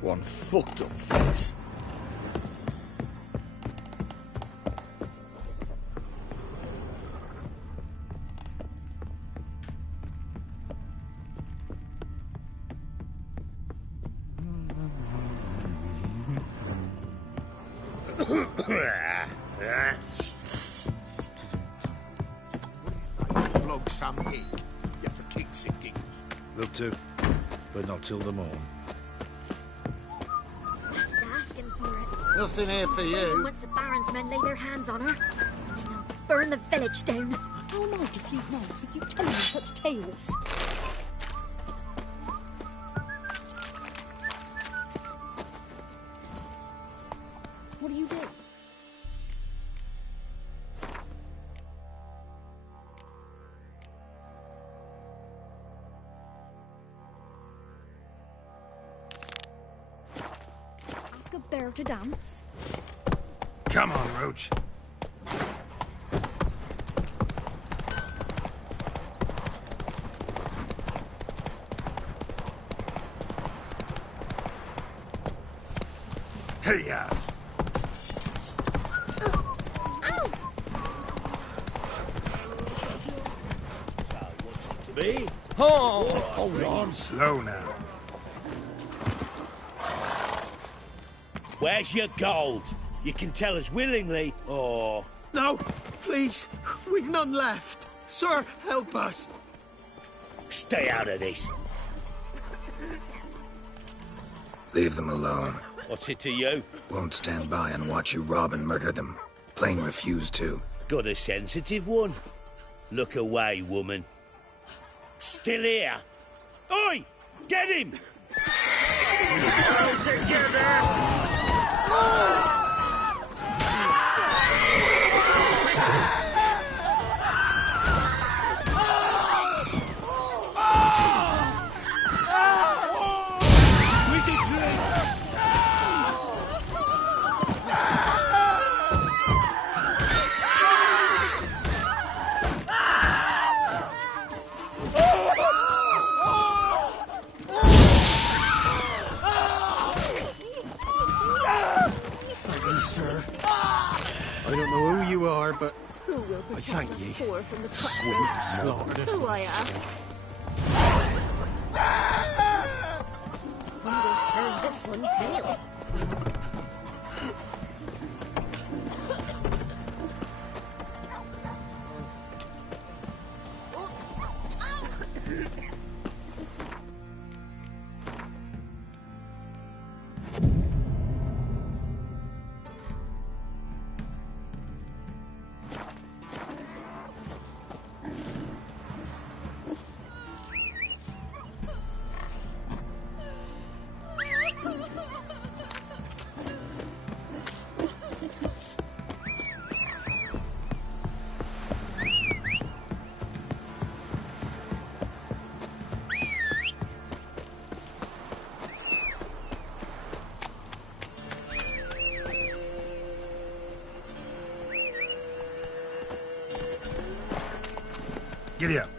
One fucked up face. some pig. Yeah, for kicks and giggles. Love to, but not till the morn. This is asking for it. Nothing here for you. Once the Baron's men lay their hands on her, they'll burn the village down. How am I to sleep nights with you telling me such tales? What do you do? Ask a bear to dance? Come on, Roach. Hey, yeah. Me? Oh, hold on. Slow now. Where's your gold? You can tell us willingly, or... No, please. We've none left. Sir, help us. Stay out of this. Leave them alone. What's it to you? Won't stand by and watch you rob and murder them. Plain refuse to. Got a sensitive one? Look away, woman. Still here? Oi! Get him! All together! Sir. I don't know who you are, but Who will I protect thank us you. poor from the Sweet slaughtered. Who I ask? Wonders turn this one pale. Giddy up.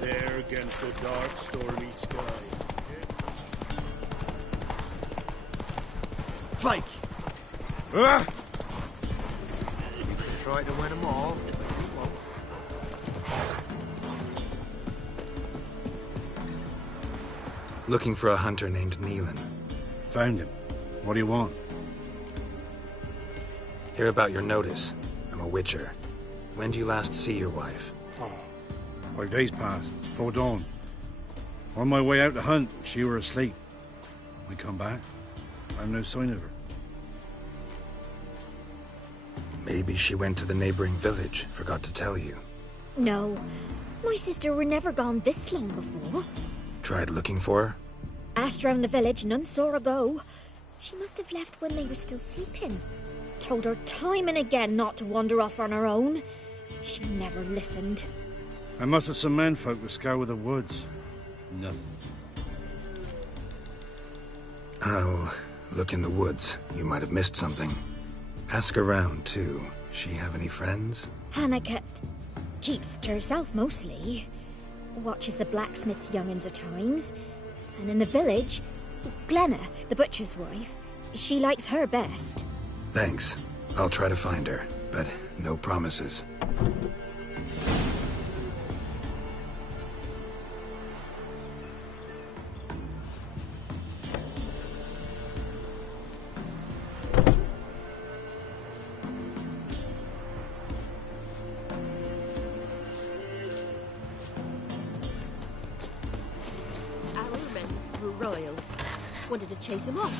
There against the dark, stormy sky. Flake! You can try to win them all, but you won't. Looking for a hunter named Neelan. Found him. What do you want? Hear about your notice. I'm a witcher. When do you last see your wife? 5 days passed, 'fore dawn. On my way out to hunt, she were asleep. I come back, I've no sign of her. Maybe she went to the neighboring village, forgot to tell you. No, my sister were never gone this long before. Tried looking for her? Asked round the village, none saw her go. She must have left when they were still sleeping. Told her time and again not to wander off on her own. She never listened. I must have some menfolk to scour the woods. Nothing. I'll look in the woods. You might have missed something. Ask around, too. She have any friends? Hannah keeps to herself mostly. Watches the blacksmith's young'uns at times. And in the village, Glenna, the butcher's wife. She likes her best. Thanks. I'll try to find her, but no promises. Wanted to chase him off.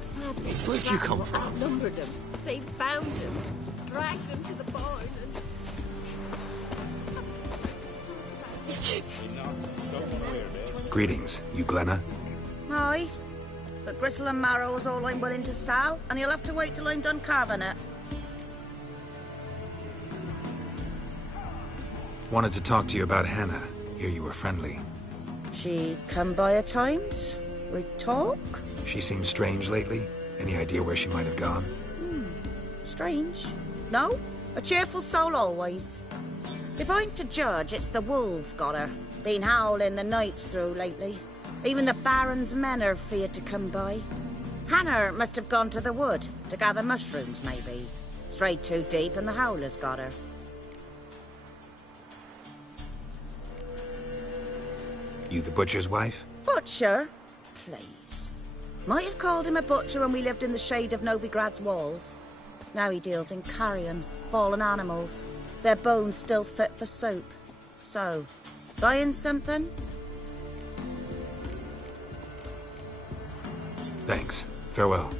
Sadly, Where'd you come from? Outnumbered him. They found him, dragged him to the barn, and... Greetings, you Glenna? Aye. But gristle and marrow is all I'm willing to sell, and you'll have to wait till I'm done carving it. Wanted to talk to you about Hannah. Hear you were friendly. She come by at times? We talk? She seems strange lately. Any idea where she might have gone? Strange. No? A cheerful soul always. If I'm to judge, it's the wolves got her. Been howling the nights through lately. Even the Baron's men are feared to come by. Hannah must have gone to the wood, to gather mushrooms, maybe. Strayed too deep and the howlers got her. You the butcher's wife? Butcher? Please. Might have called him a butcher when we lived in the shade of Novigrad's walls. Now he deals in carrion, fallen animals. Their bones still fit for soup. So, buying something? Thanks. Farewell.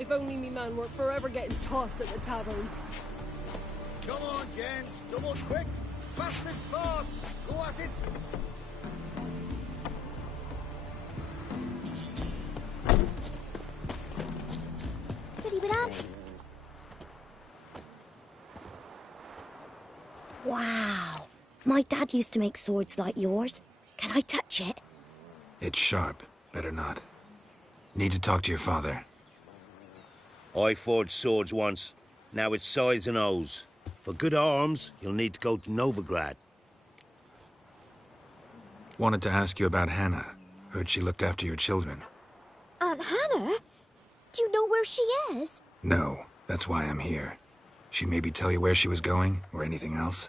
If only me man weren't forever getting tossed at the tavern. Come on, gents. Double quick. Fast as farts. Go at it. Goody banana. Wow. My dad used to make swords like yours. Can I touch it? It's sharp. Better not. Need to talk to your father. I forged swords once. Now it's scythes and hoes. For good arms, you'll need to go to Novigrad. Wanted to ask you about Hannah. Heard she looked after your children. Aunt Hannah? Do you know where she is? No, that's why I'm here. She maybe tell you where she was going, or anything else?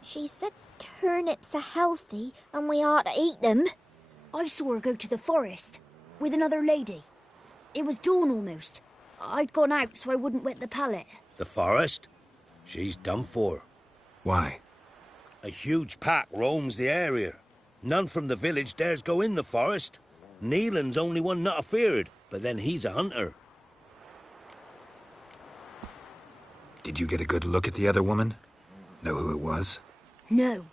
She said turnips are healthy and we ought to eat them. I saw her go to the forest with another lady. It was dawn almost. I'd gone out so I wouldn't wet the pallet. The forest? She's done for. Why? A huge pack roams the area. None from the village dares go in the forest. Neelan's only one not afeared, but then he's a hunter. Did you get a good look at the other woman? Know who it was? No.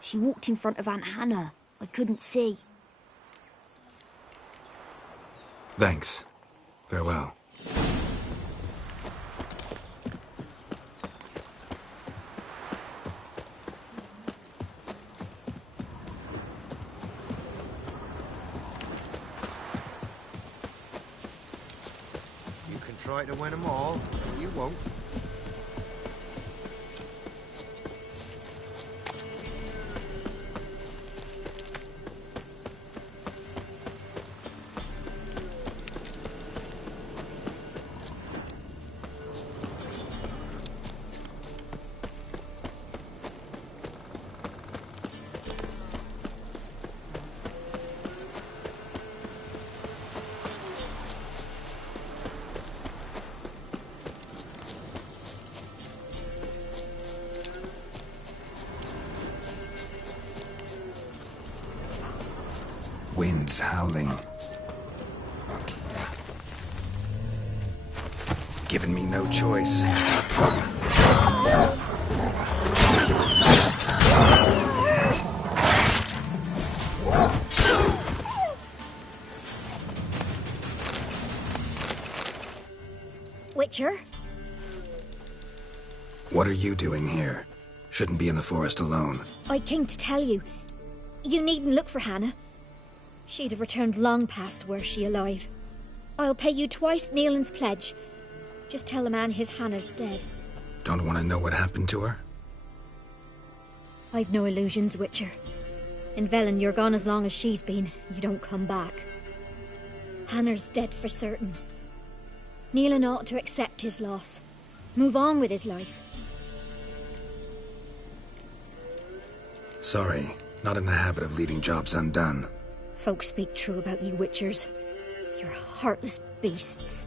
She walked in front of Aunt Hannah. I couldn't see. Thanks. Farewell. You can try to win them all, but you won't. Winds howling. Giving me no choice. Witcher? What are you doing here? Shouldn't be in the forest alone. I came to tell you. You needn't look for Hannah. She'd have returned long past were she alive. I'll pay you twice Nealon's pledge. Just tell the man his Hannah's dead. Don't want to know what happened to her? I've no illusions, Witcher. In Velen, you're gone as long as she's been. You don't come back. Hannah's dead for certain. Nealon ought to accept his loss. Move on with his life. Sorry, not in the habit of leaving jobs undone. Folks speak true about you, Witchers. You're heartless beasts.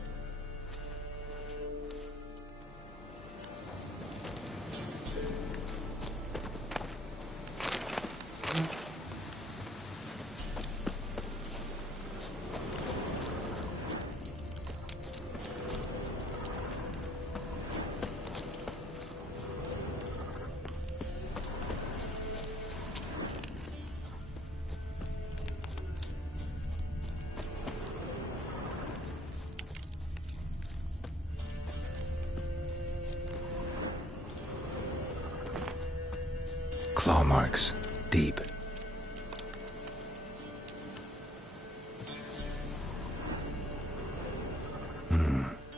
Claw marks. Deep.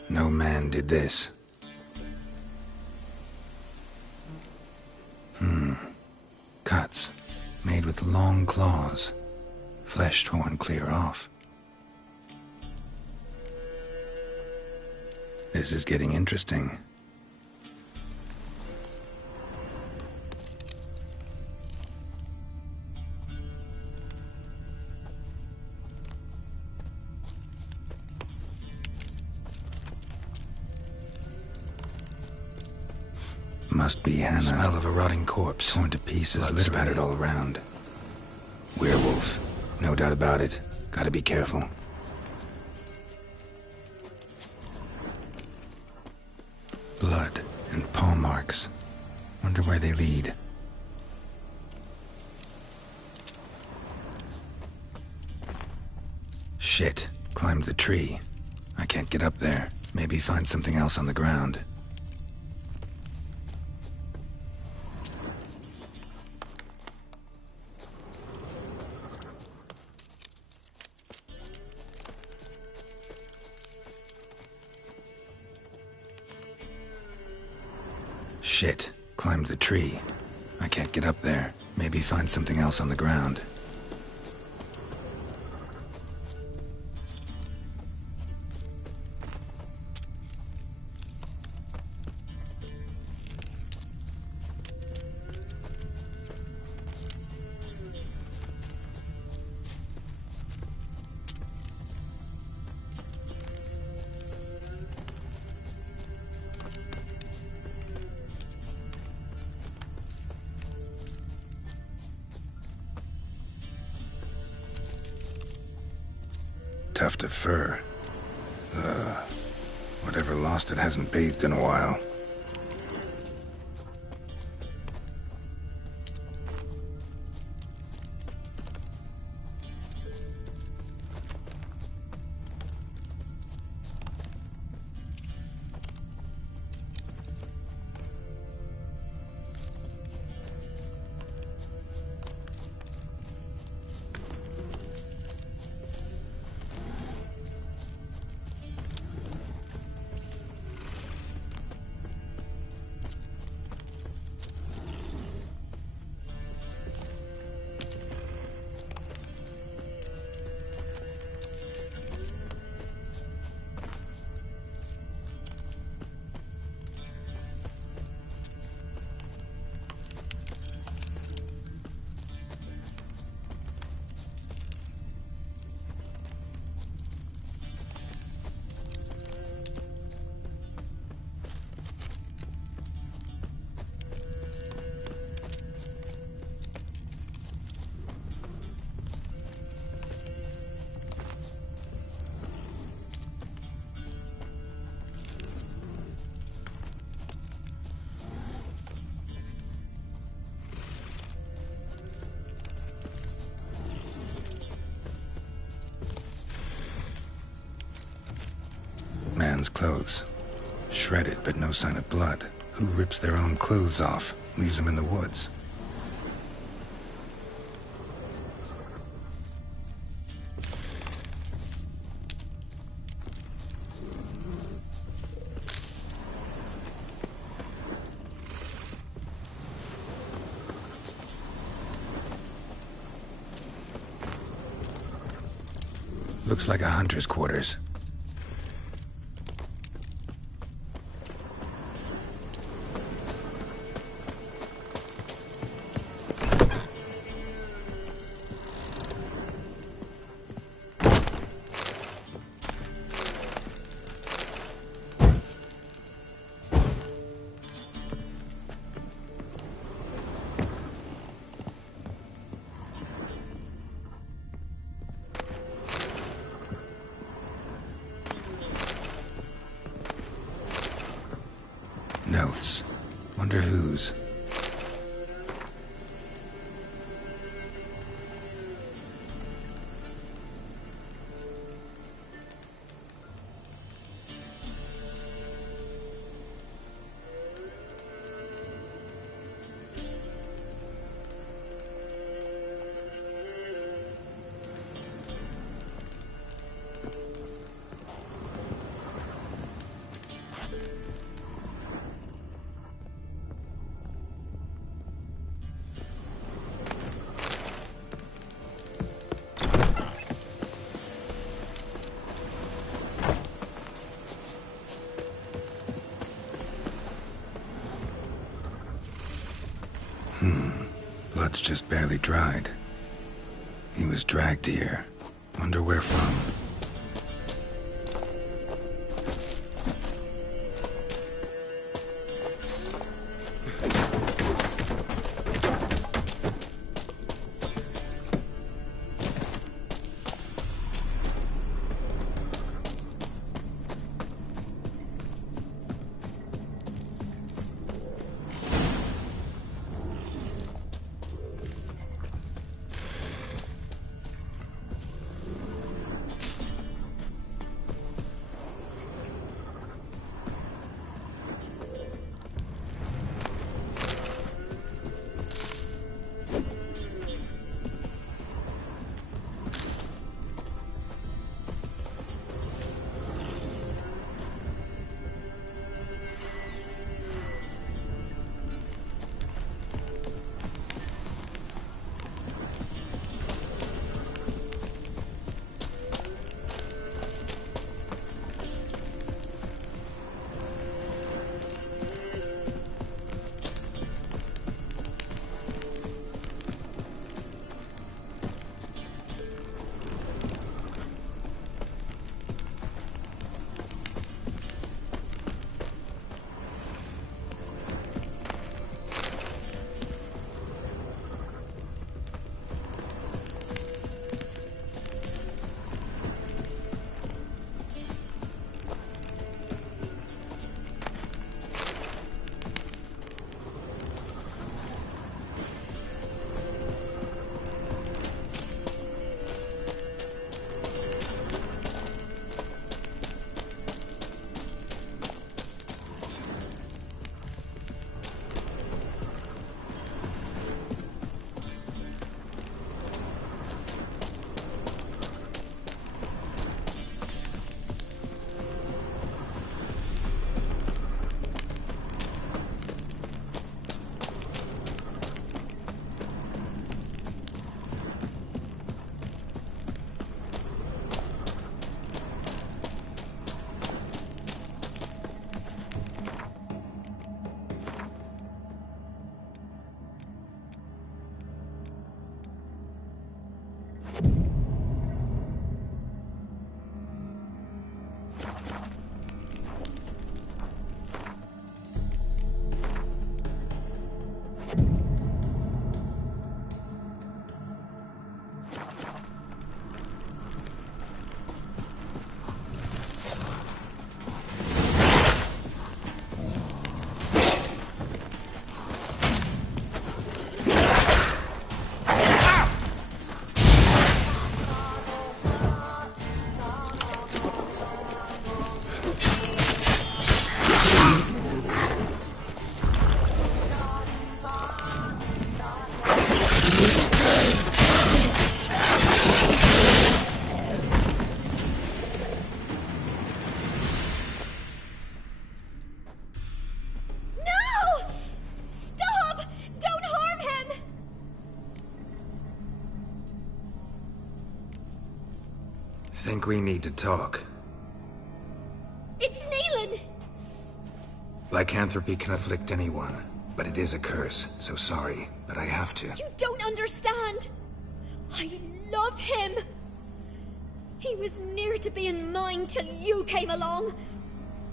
No man did this. Cuts. Made with long claws. Flesh torn clear off. This is getting interesting. Must be Hannah. Smell of a rotting corpse, torn to pieces, blood spattered all around. Werewolf, no doubt about it. Gotta be careful. Blood and paw marks. Wonder where they lead. Shit, climbed the tree. I can't get up there. Maybe find something else on the ground. Shit, climbed the tree. I can't get up there. Maybe find something else on the ground. Tuft of fur. Whatever lost it hasn't bathed in a while. Man's clothes. Shredded, but no sign of blood. Who rips their own clothes off, leaves them in the woods? Looks like a hunter's quarters. Notes. Wonder whose. Blood's just barely dried. He was dragged here. Wonder where from. think we need to talk. It's Neelan! Lycanthropy can afflict anyone, but it is a curse, so sorry, but I have to. You don't understand! I love him! He was near to being mine till you came along!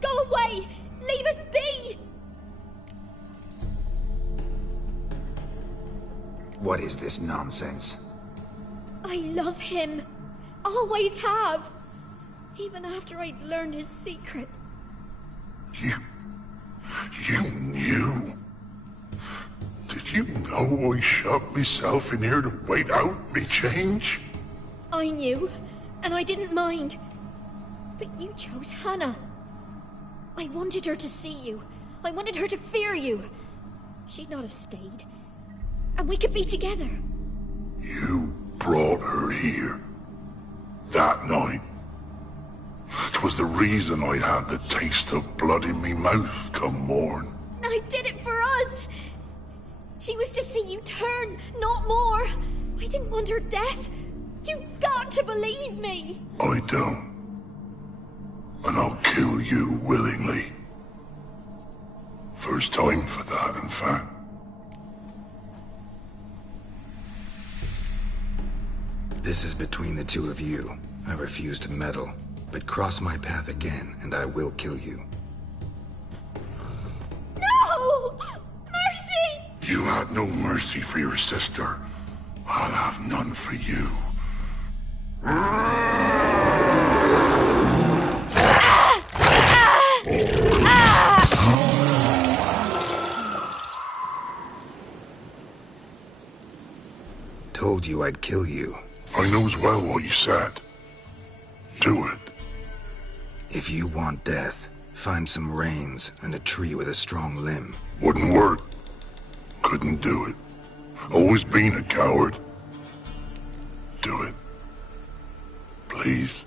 Go away! Leave us be! What is this nonsense? I love him. Always have. Even after I'd learned his secret. You knew? Did you know I shut myself in here to wait out me change? I knew, and I didn't mind. But you chose Hannah. I wanted her to see you. I wanted her to fear you. She'd not have stayed. And we could be together. You brought her here. That night. 'Twas the reason I had the taste of blood in me mouth come morn. I did it for us. She was to see you turn, not more. I didn't want her death. You've got to believe me. I don't. And I'll kill you willingly. First time for that, in fact. This is between the two of you. I refuse to meddle, but cross my path again, and I will kill you. No! Mercy! You had no mercy for your sister. I'll have none for you. Told you I'd kill you. I knows well what you said. Do it. If you want death, find some reins and a tree with a strong limb. Wouldn't work. Couldn't do it. Always been a coward. Do it. Please.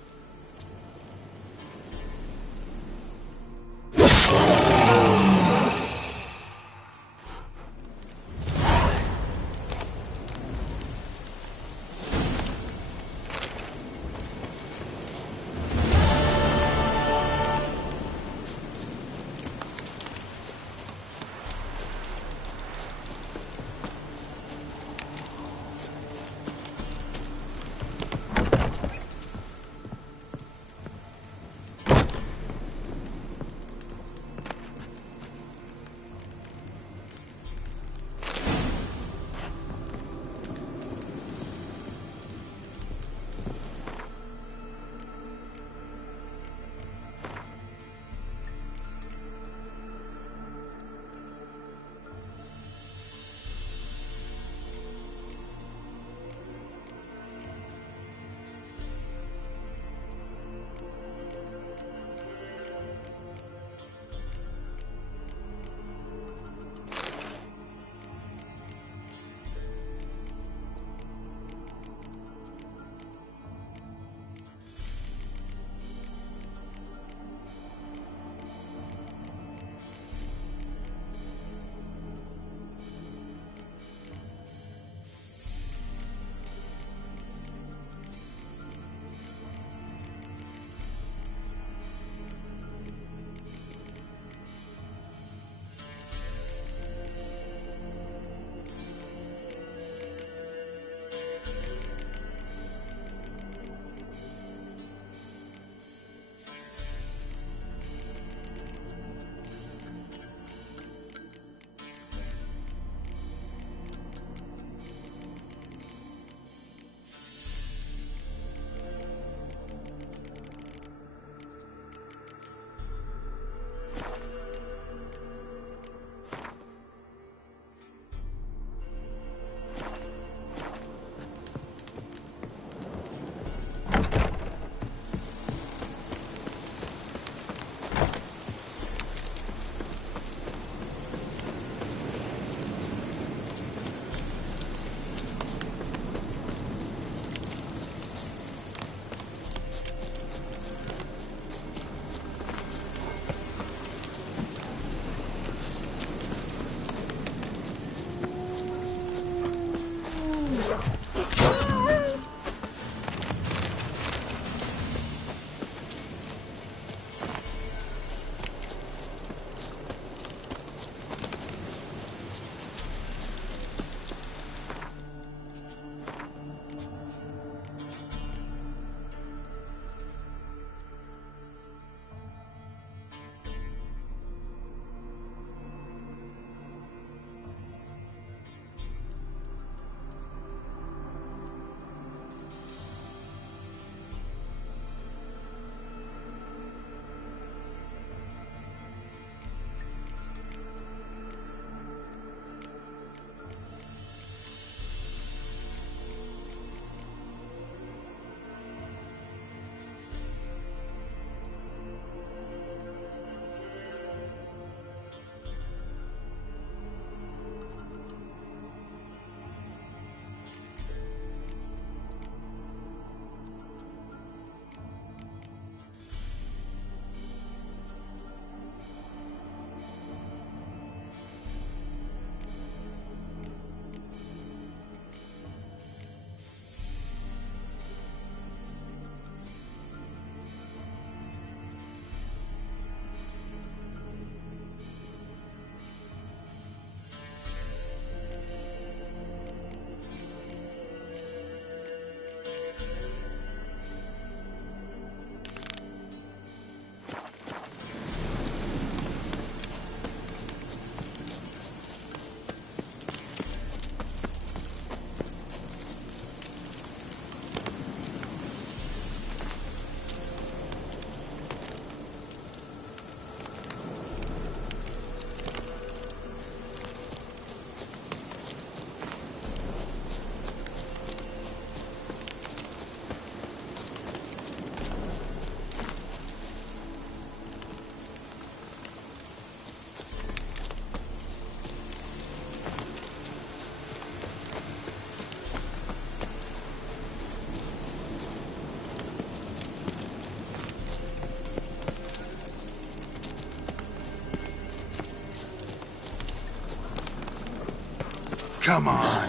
Come on.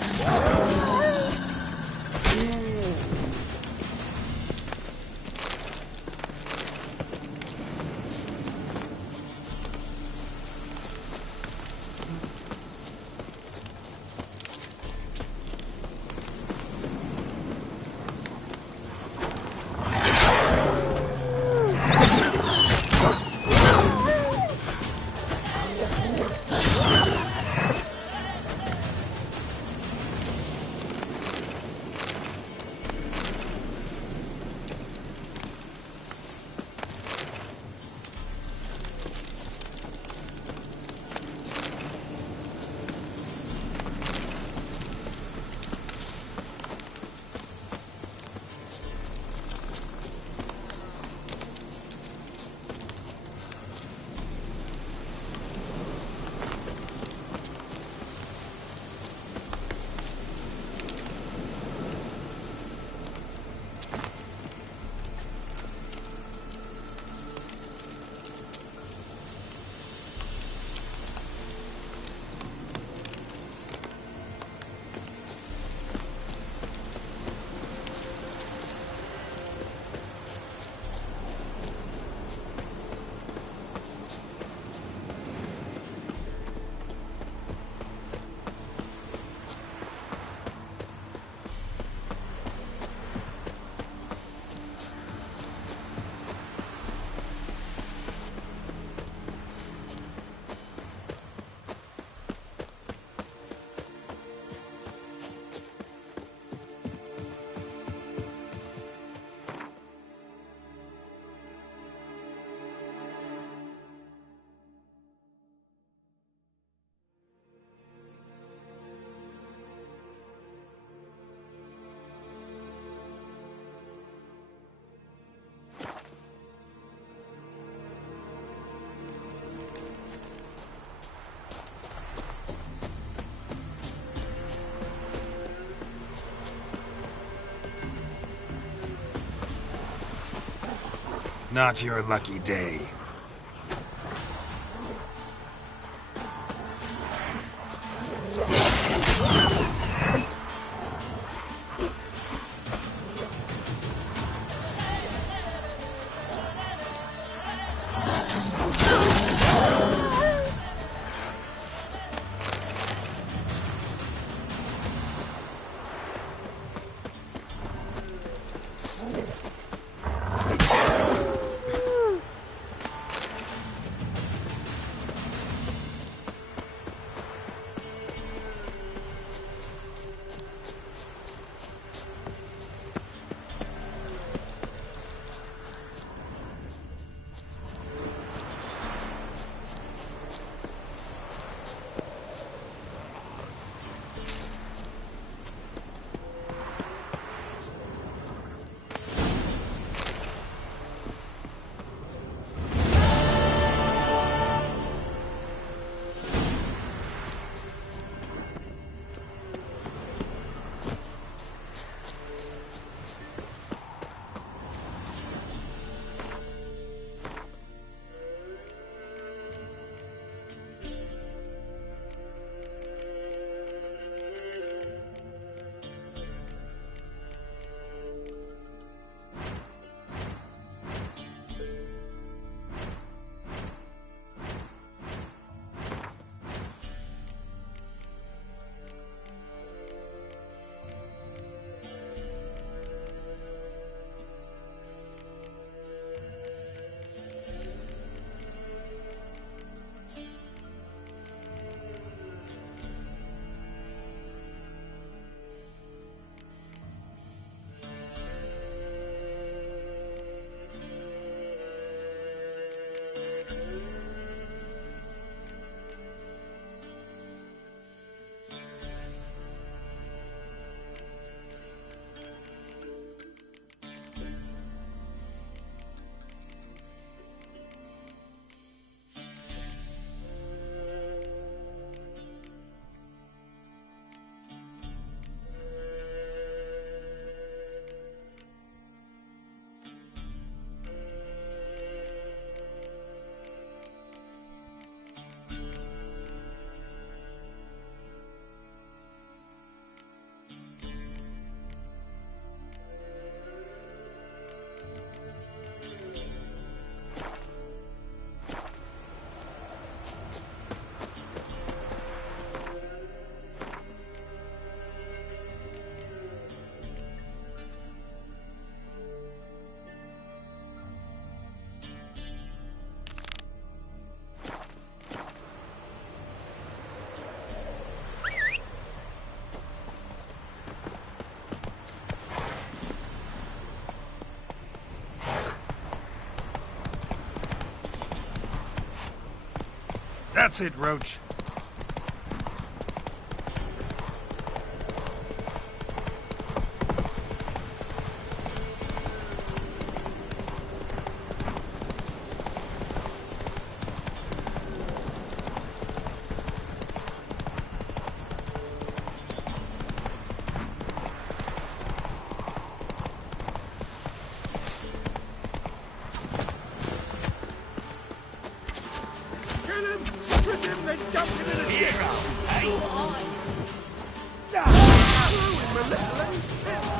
Not your lucky day. That's it, Roach.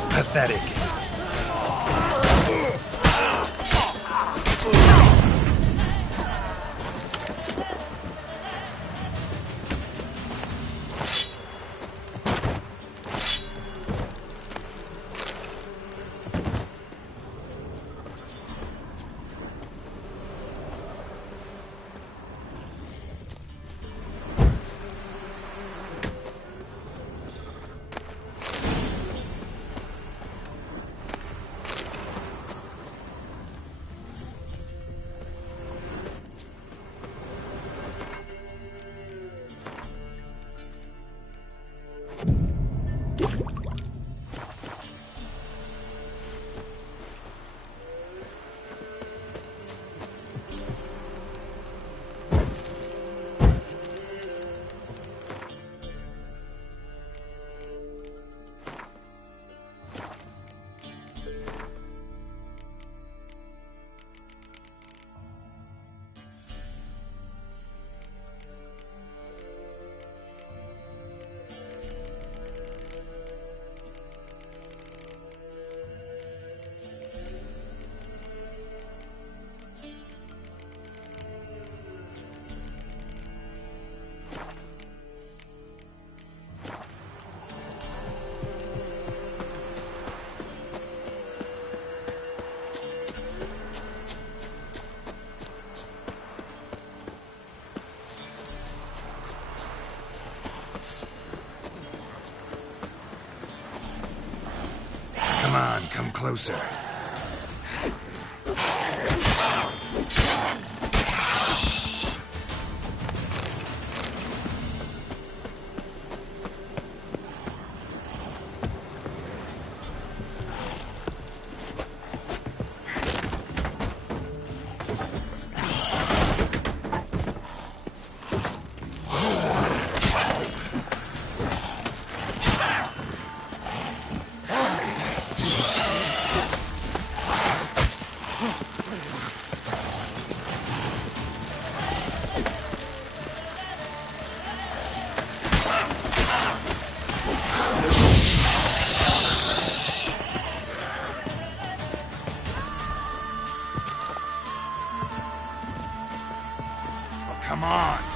Pathetic. Come on, come closer. Come on!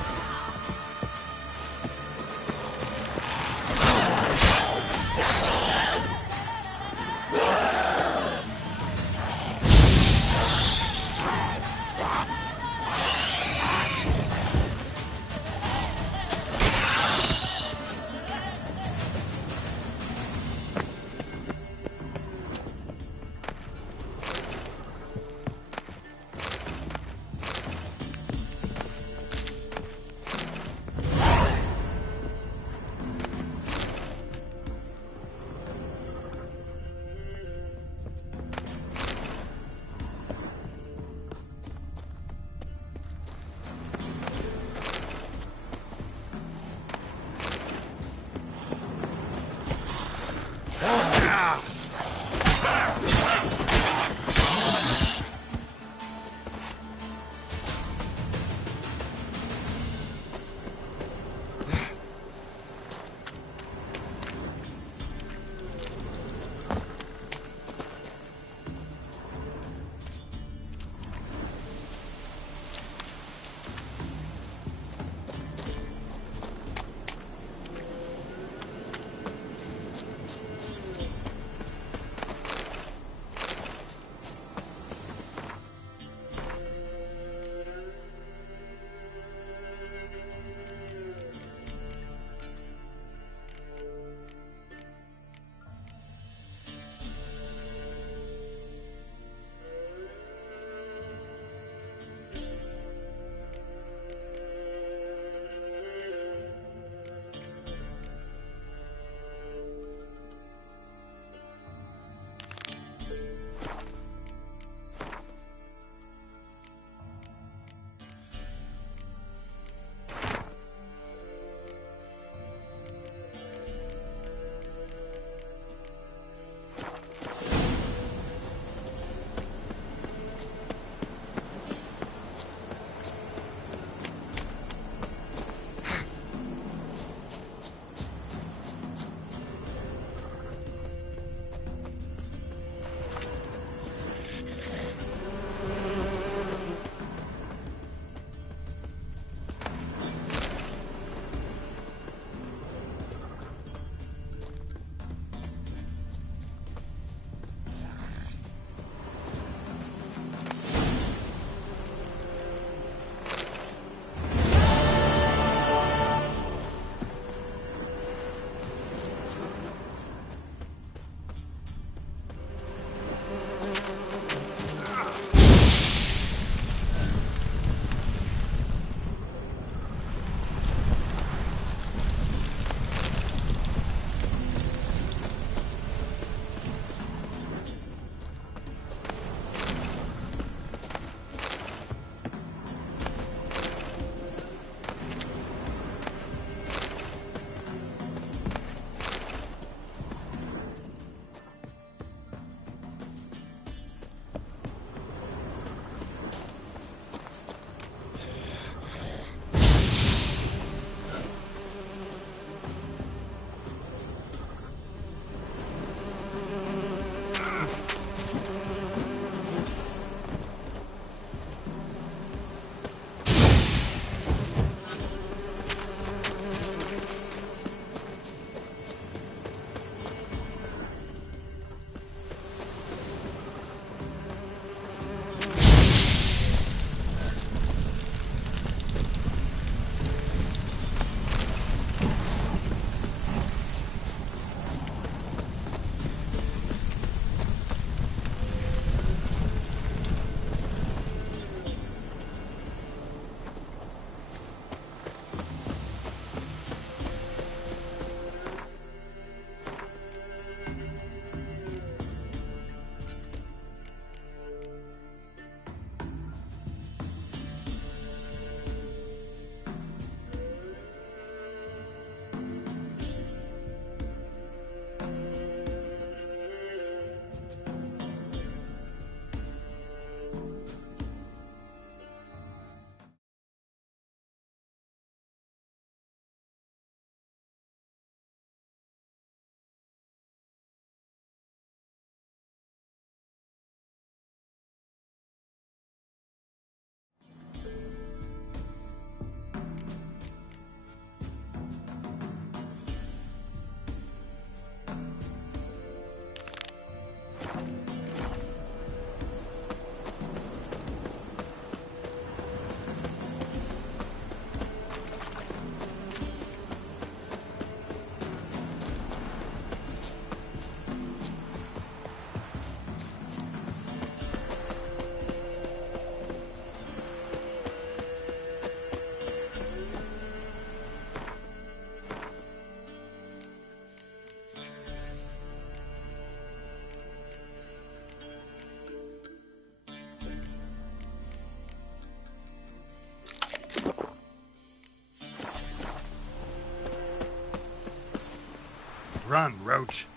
Run, Roach.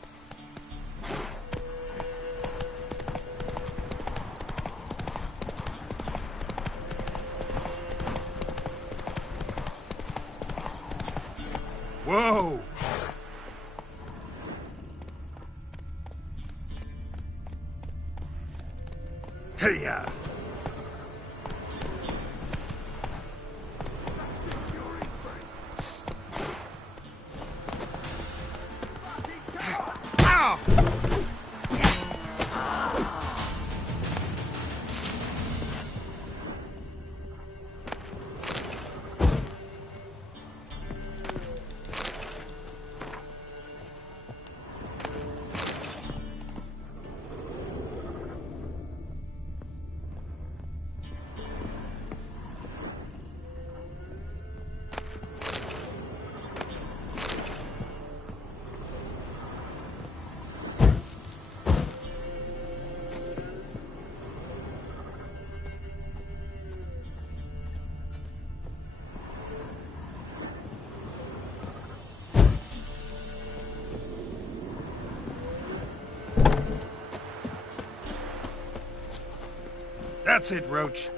Whoa! Hey-ya! That's it, Roach.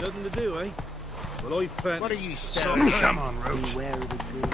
Nothing to do, eh? Well, I've planned... What are you staring at? Come on, Roach. Beware of the ghouls.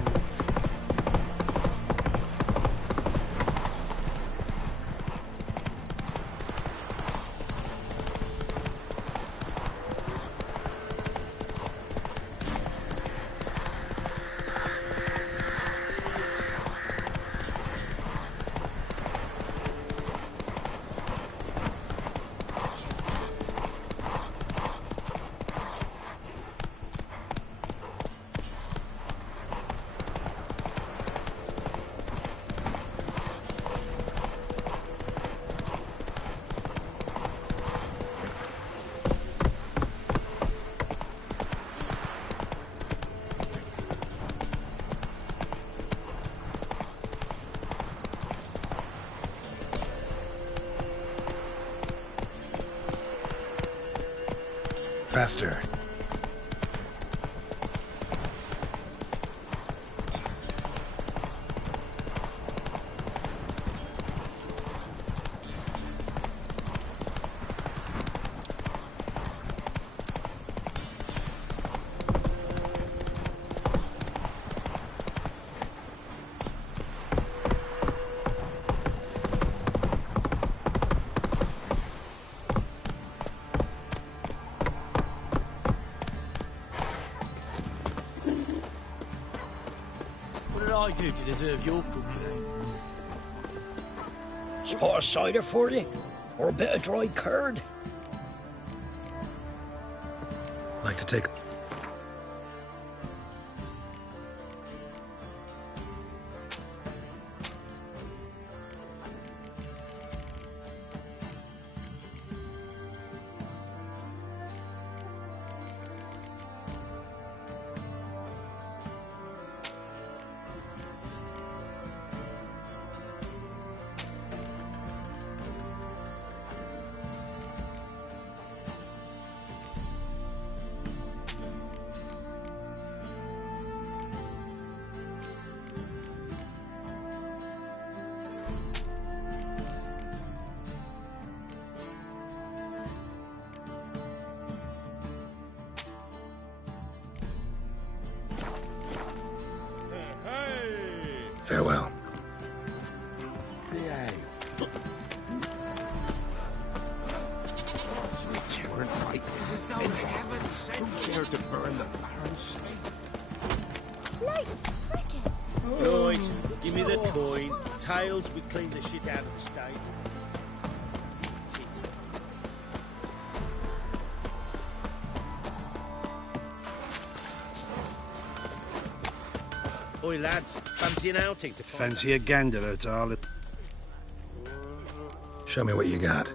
Faster. What did I do to deserve your company? Spot of cider for you? Or a bit of dry curd? Like to take... Farewell. Switch weren't right. It's as though heaven sent who dared to burn the Baron's slate. Like crickets. Right, give me the coin. Tails, we clean the shit out of the stable. Oi, lads, fancy an outing to Fancy a gander at our... Show me what you got.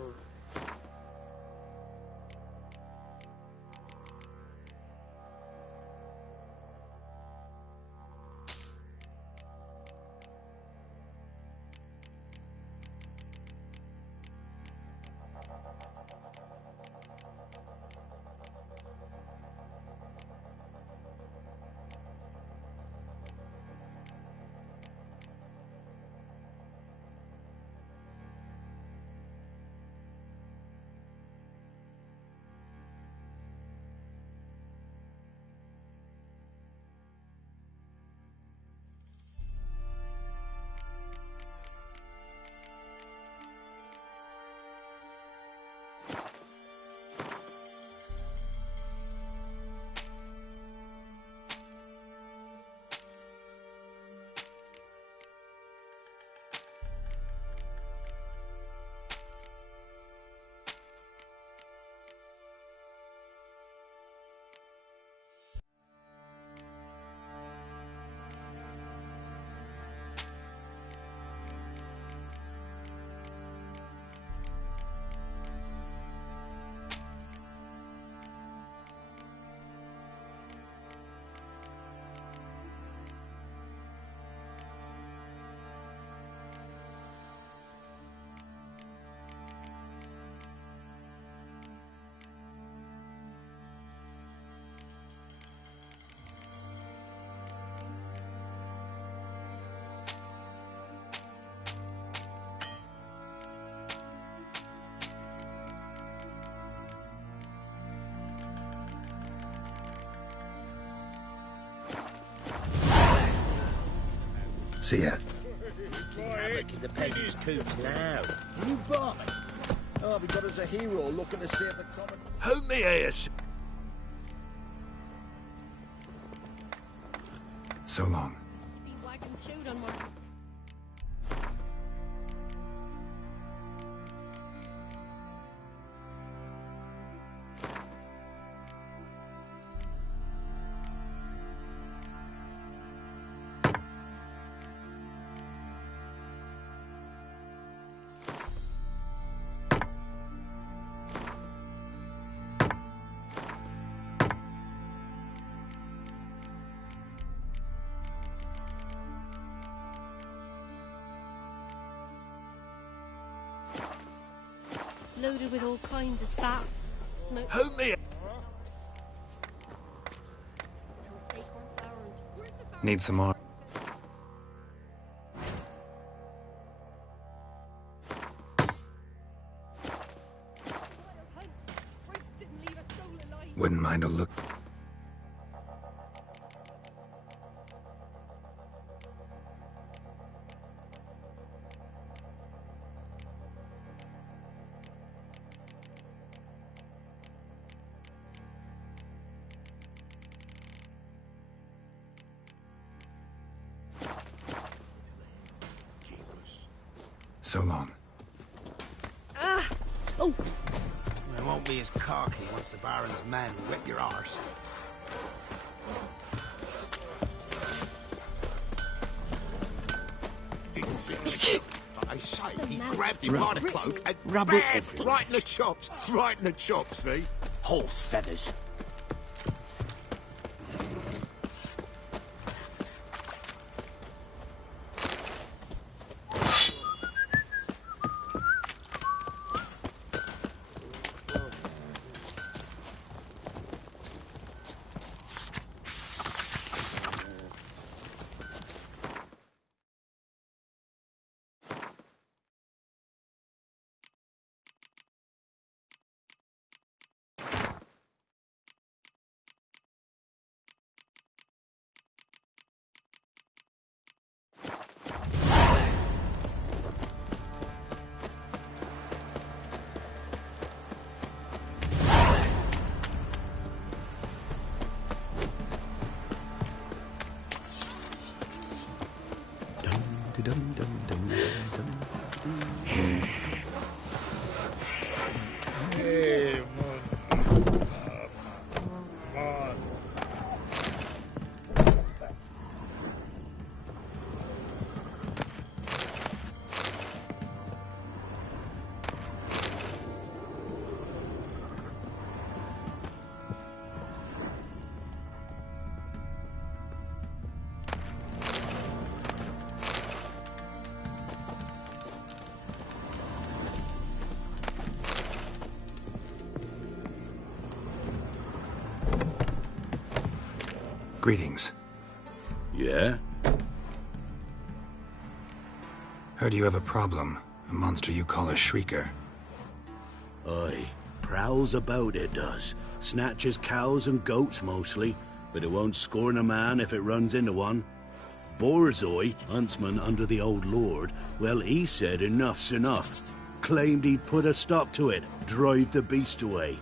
See ya. Hammocking the peasants' coops now. You Barney? Oh, we got us a hero looking to save the common... Who me ears? So long. Loaded with all kinds of fat, smoke. Who me? Need some more. Wouldn't mind a look. So long. Oh! It won't be as cocky once the Baron's men whip your arse. Didn't see him. I say, he grabbed him by the cloak and Rubble bam! everywhere. Right in the chops. Right in the chops, see? Horse feathers. Hey, Greetings. Yeah? Heard you have a problem. A monster you call a shrieker. Aye. Prowls about, it does. Snatches cows and goats mostly, but it won't scorn a man if it runs into one. Borzoi, huntsman under the old lord, well, he said enough's enough. Claimed he'd put a stop to it, drive the beast away.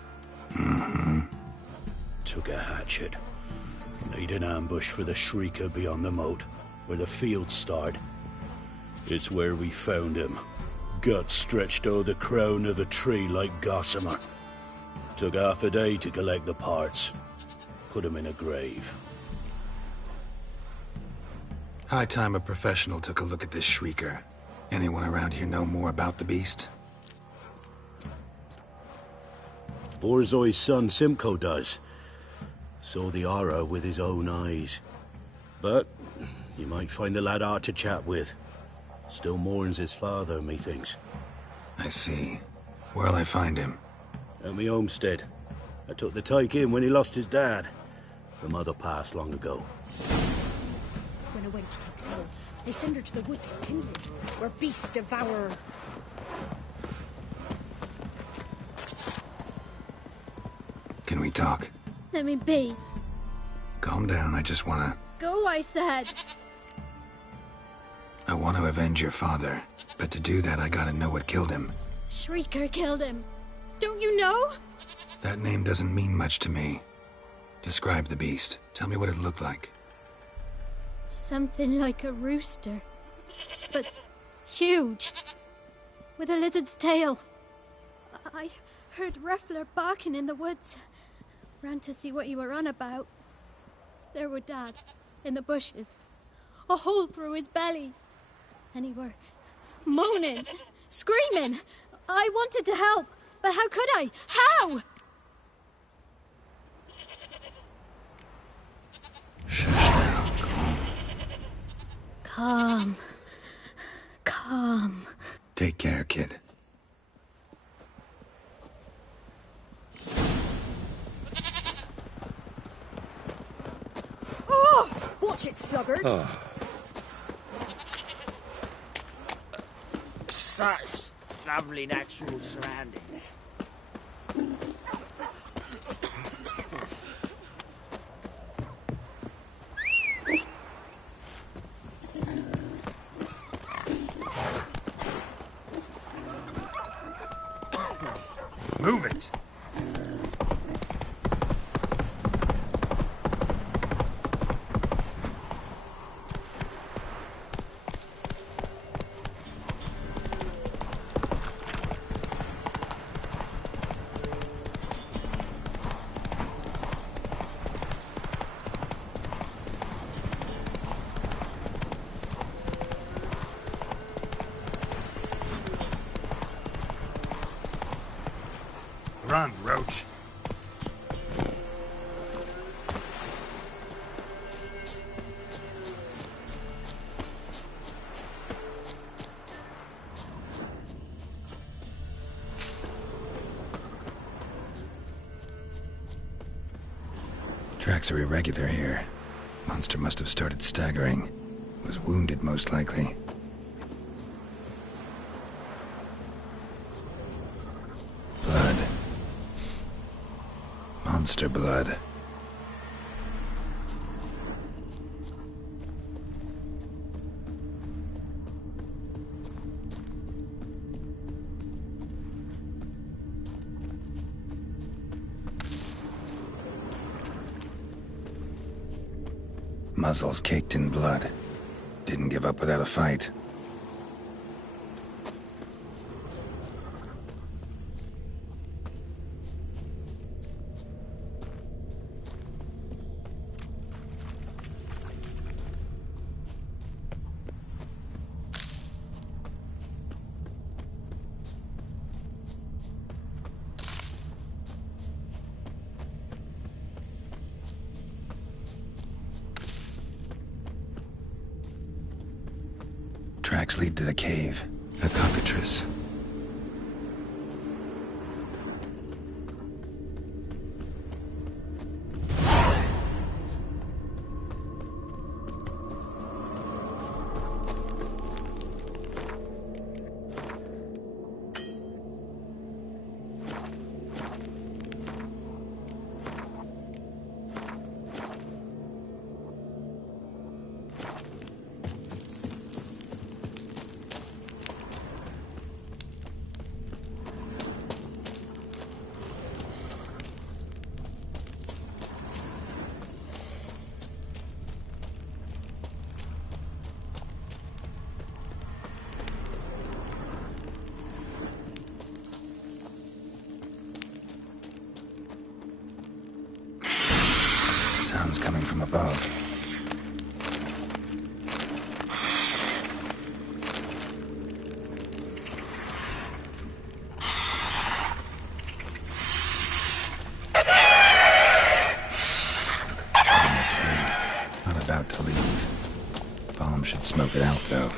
Took a hatchet. Made an ambush for the shrieker beyond the moat, where the fields start. It's where we found him. Guts stretched o'er the crown of a tree like gossamer. Took half a day to collect the parts. Put him in a grave. High time a professional took a look at this shrieker. Anyone around here know more about the beast? Borzoi's son Simcoe does. Saw the aura with his own eyes. But you might find the lad hard to chat with. Still mourns his father, methinks. I see. Where'll I find him? At me homestead. I took the tyke in when he lost his dad. The mother passed long ago. When a wench takes ill, they send her to the woods for kindling, where beasts devour her. Can we talk? Let me be. Calm down, I just wanna... Go, I said. I want to avenge your father. But to do that, I gotta know what killed him. Shrieker killed him. Don't you know? That name doesn't mean much to me. Describe the beast. Tell me what it looked like. Something like a rooster. But huge. With a lizard's tail. I heard Ruffler barking in the woods. Ran to see what you were on about. There were Dad, in the bushes. A hole through his belly. And he were moaning, screaming. I wanted to help, but how could I? How? Shush now. Calm. Calm. Take care, kid. Oh! Watch it, sluggard! Oh. Such lovely natural surroundings. Move it! Run, Roach. Tracks are irregular here. Monster must have started staggering. Was wounded, most likely. Blood. Monster blood. Muzzles caked in blood. Didn't give up without a fight. tracks lead to the cave. A cockatrice. Sounds coming from above. Not about to leave. Bomb should smoke it out, though.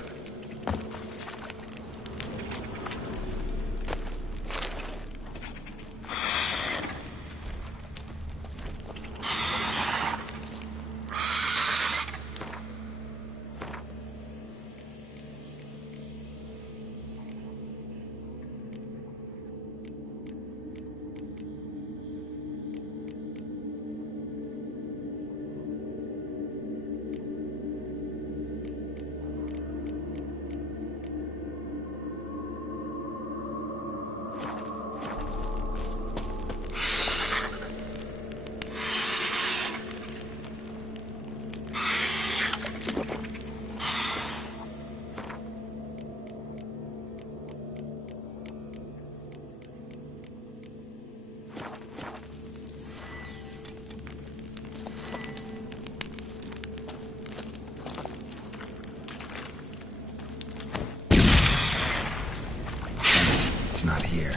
Not here.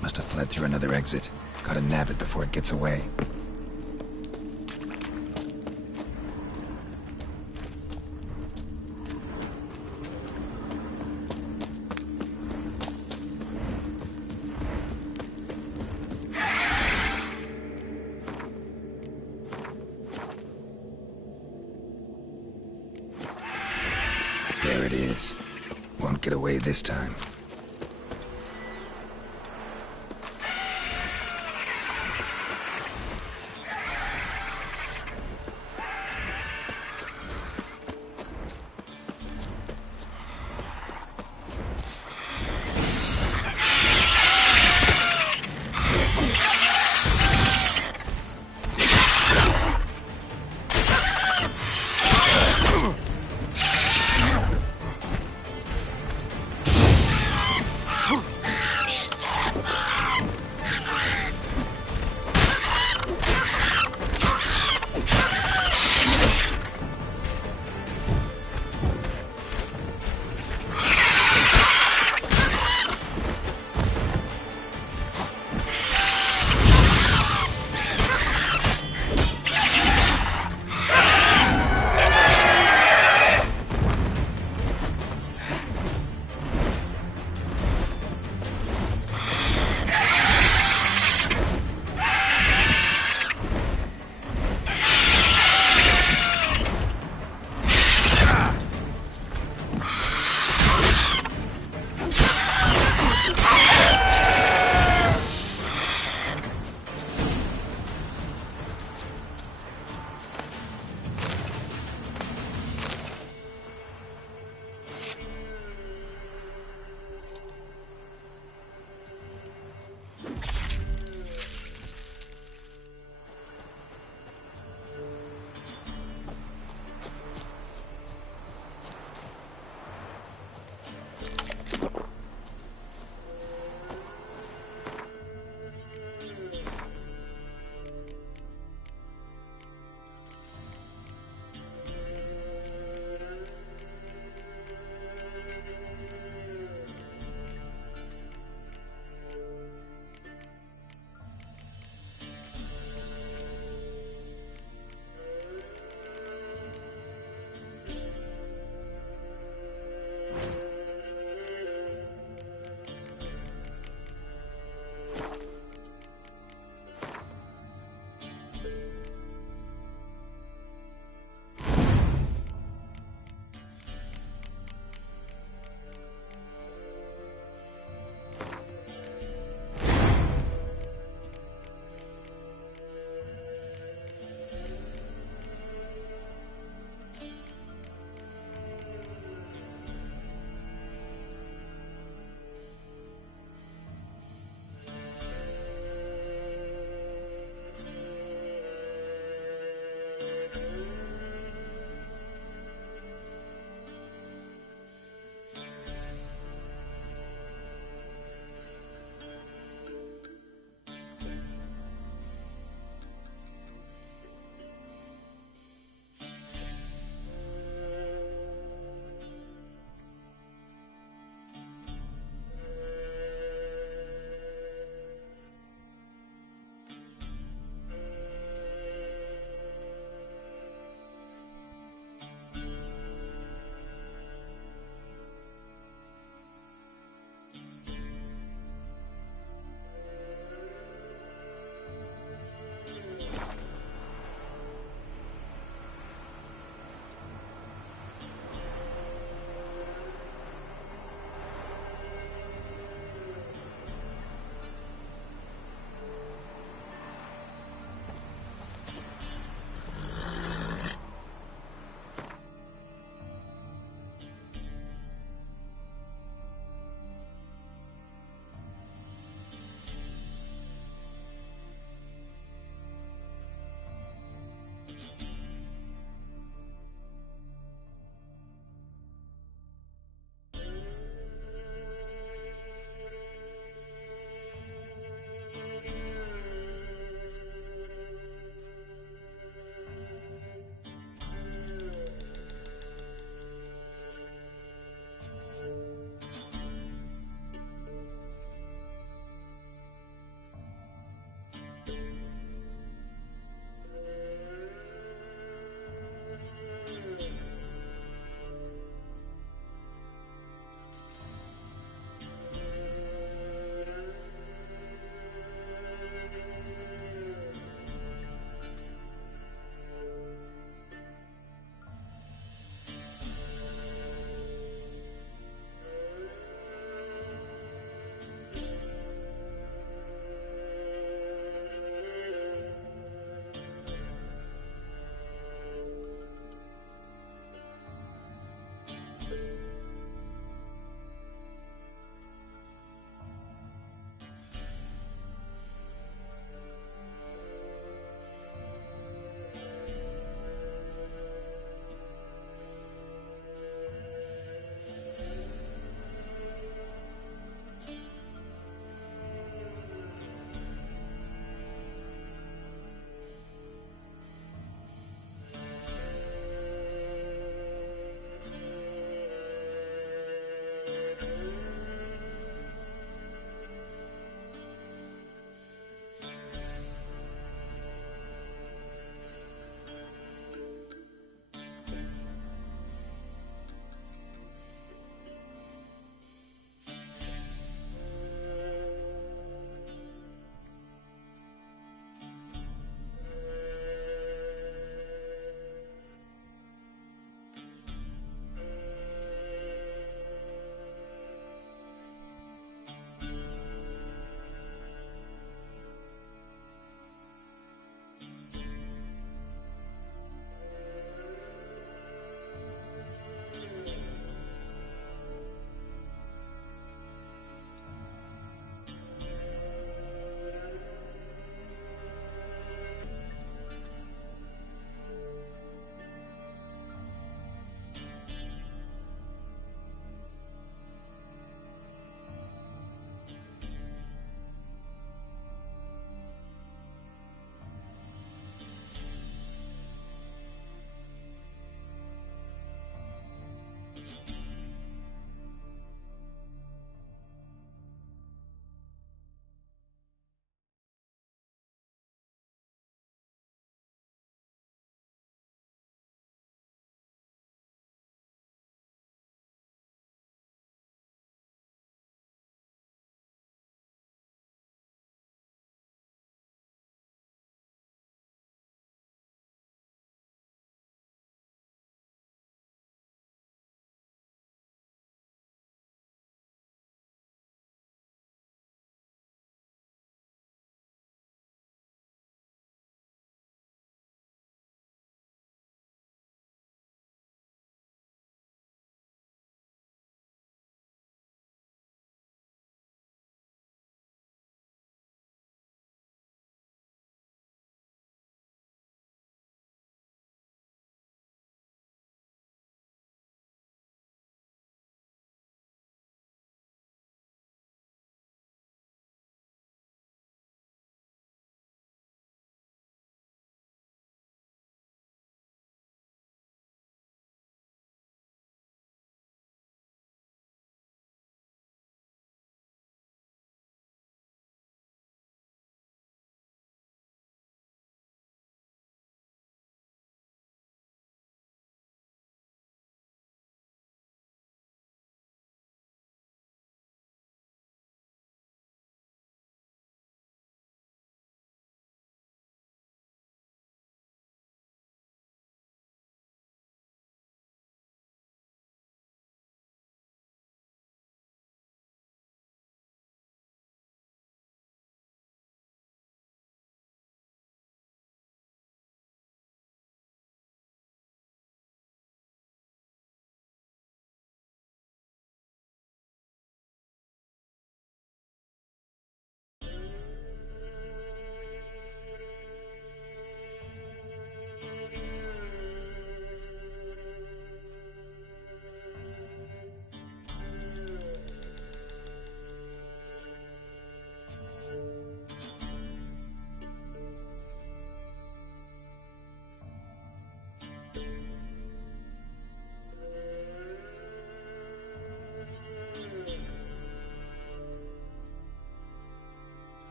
Must have fled through another exit. Gotta nab it before it gets away. There it is. Won't get away this time.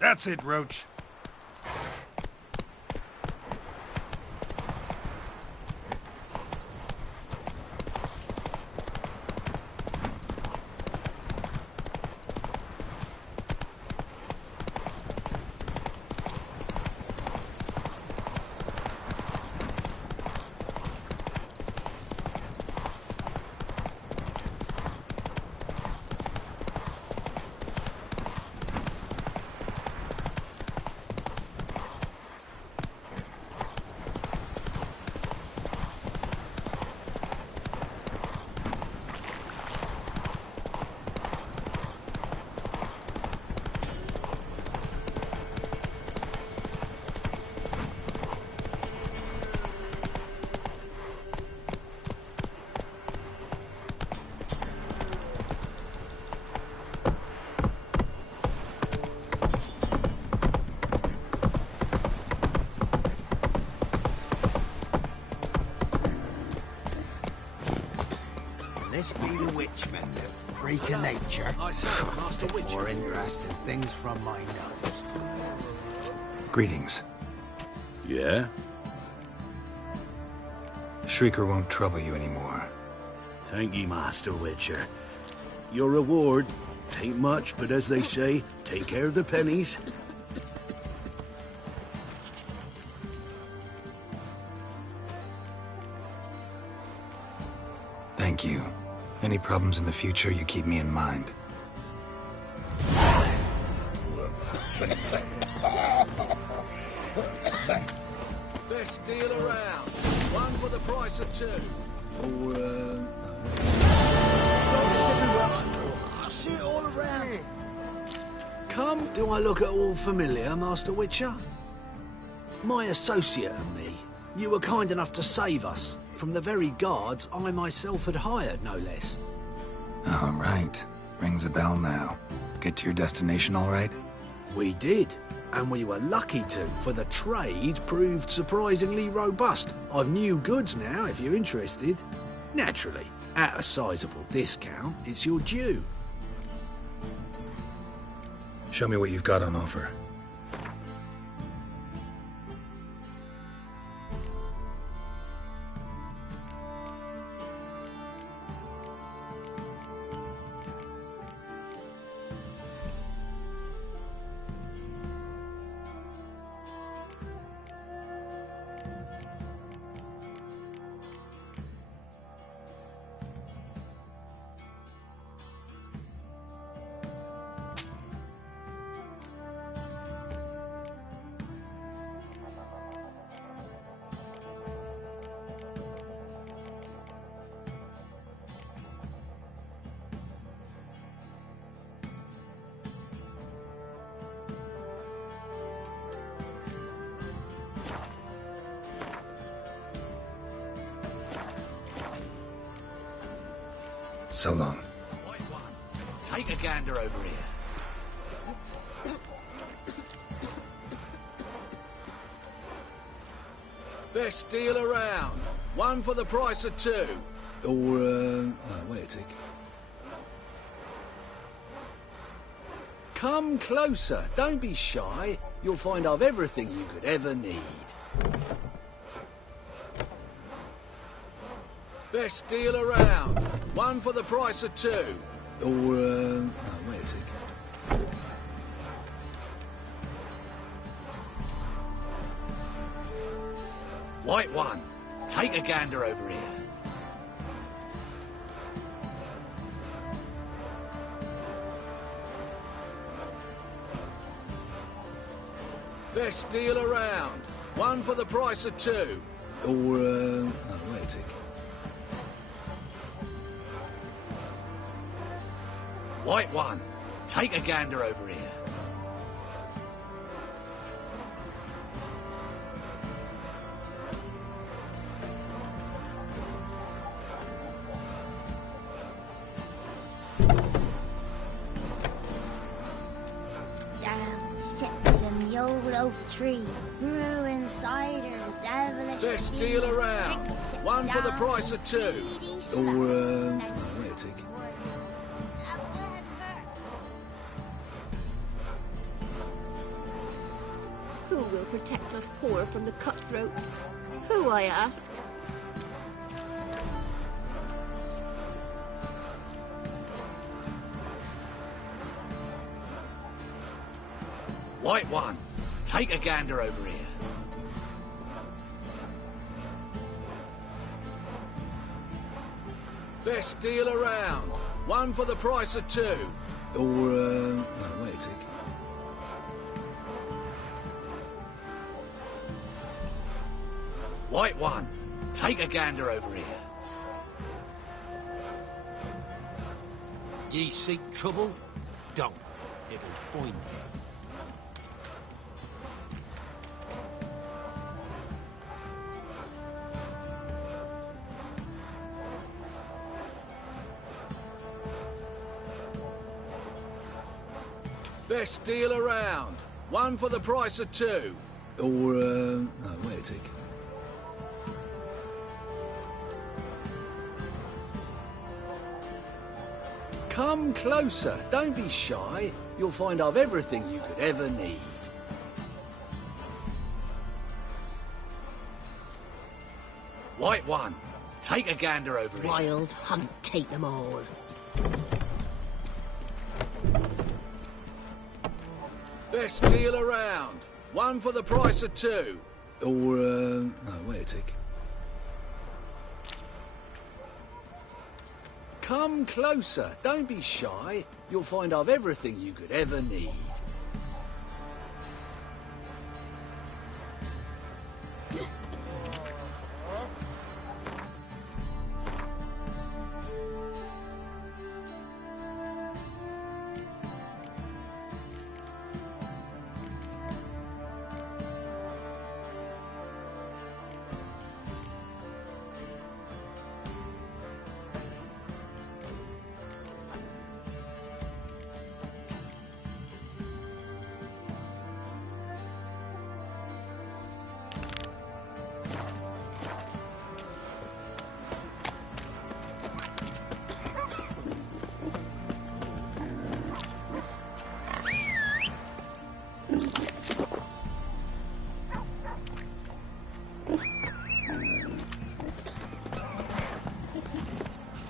That's it, Roach. This be the witchmen, the freak of nature. I say, Master Witcher. More interesting things from my nose. Greetings. Yeah? Shrieker won't trouble you anymore. Thank ye, Master Witcher. Your reward ain't much, but as they say, take care of the pennies. Thank you. Any problems in the future, you keep me in mind. Best deal around. One for the price of two. Or, I see it all around. Come, do I look at all familiar, Master Witcher? My associate and me. You were kind enough to save us from the very guards I myself had hired, no less. All right. Rings a bell now. Get to your destination all right? We did. And we were lucky to, for the trade proved surprisingly robust. I've new goods now, if you're interested. Naturally, at a sizable discount, it's your due. Show me what you've got on offer. So long. Take a gander over here. Best deal around. One for the price of two. Or, wait a tick. Come closer. Don't be shy. You'll find I've everything you could ever need. Best deal around. One for the price of two. Or, wait a tick. White one. Take a gander over here. Best deal around. One for the price of two. Or, wait a tick. White one. Take a gander over here. Down sits in the old oak tree, brewing cider with devilish Best feeling. deal around. One for the price of two. Or, wait a tick. will protect us poor from the cutthroats? Who, I ask? White One, take a gander over here. Best deal around. One for the price of two. Or, no, wait a tick. White One, take a gander over here. Ye seek trouble? Don't. It'll find you. Best deal around. One for the price of two. Or, no, wait a tick. Come closer. Don't be shy. You'll find I've everything you could ever need. White One, take a gander over here. Wild hunt, take them all. Best deal around. One for the price of two. Or, no, wait a tick. Come closer. Don't be shy. You'll find I've everything you could ever need.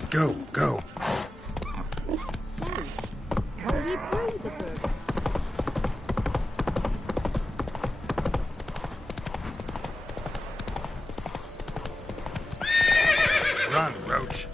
Go, go. So, are we through the bird? Run, Roach.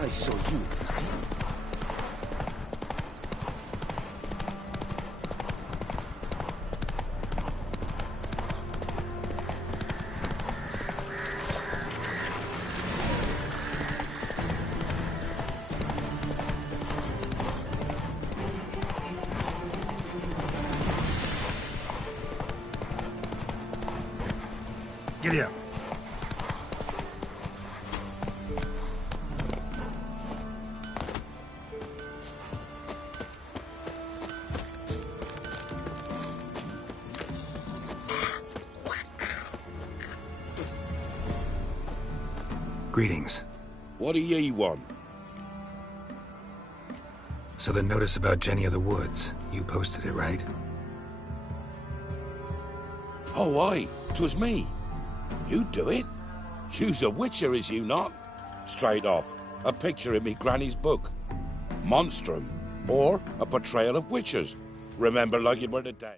I saw you to see. Giddy up. Greetings. What do ye want? So the notice about Jenny of the Woods, you posted it, right? Oh, aye, 'twas me. You do it? You's a witcher, is you not? Straight off, a picture in me granny's book. Monstrum, or a portrayal of witches. Remember like it were the day.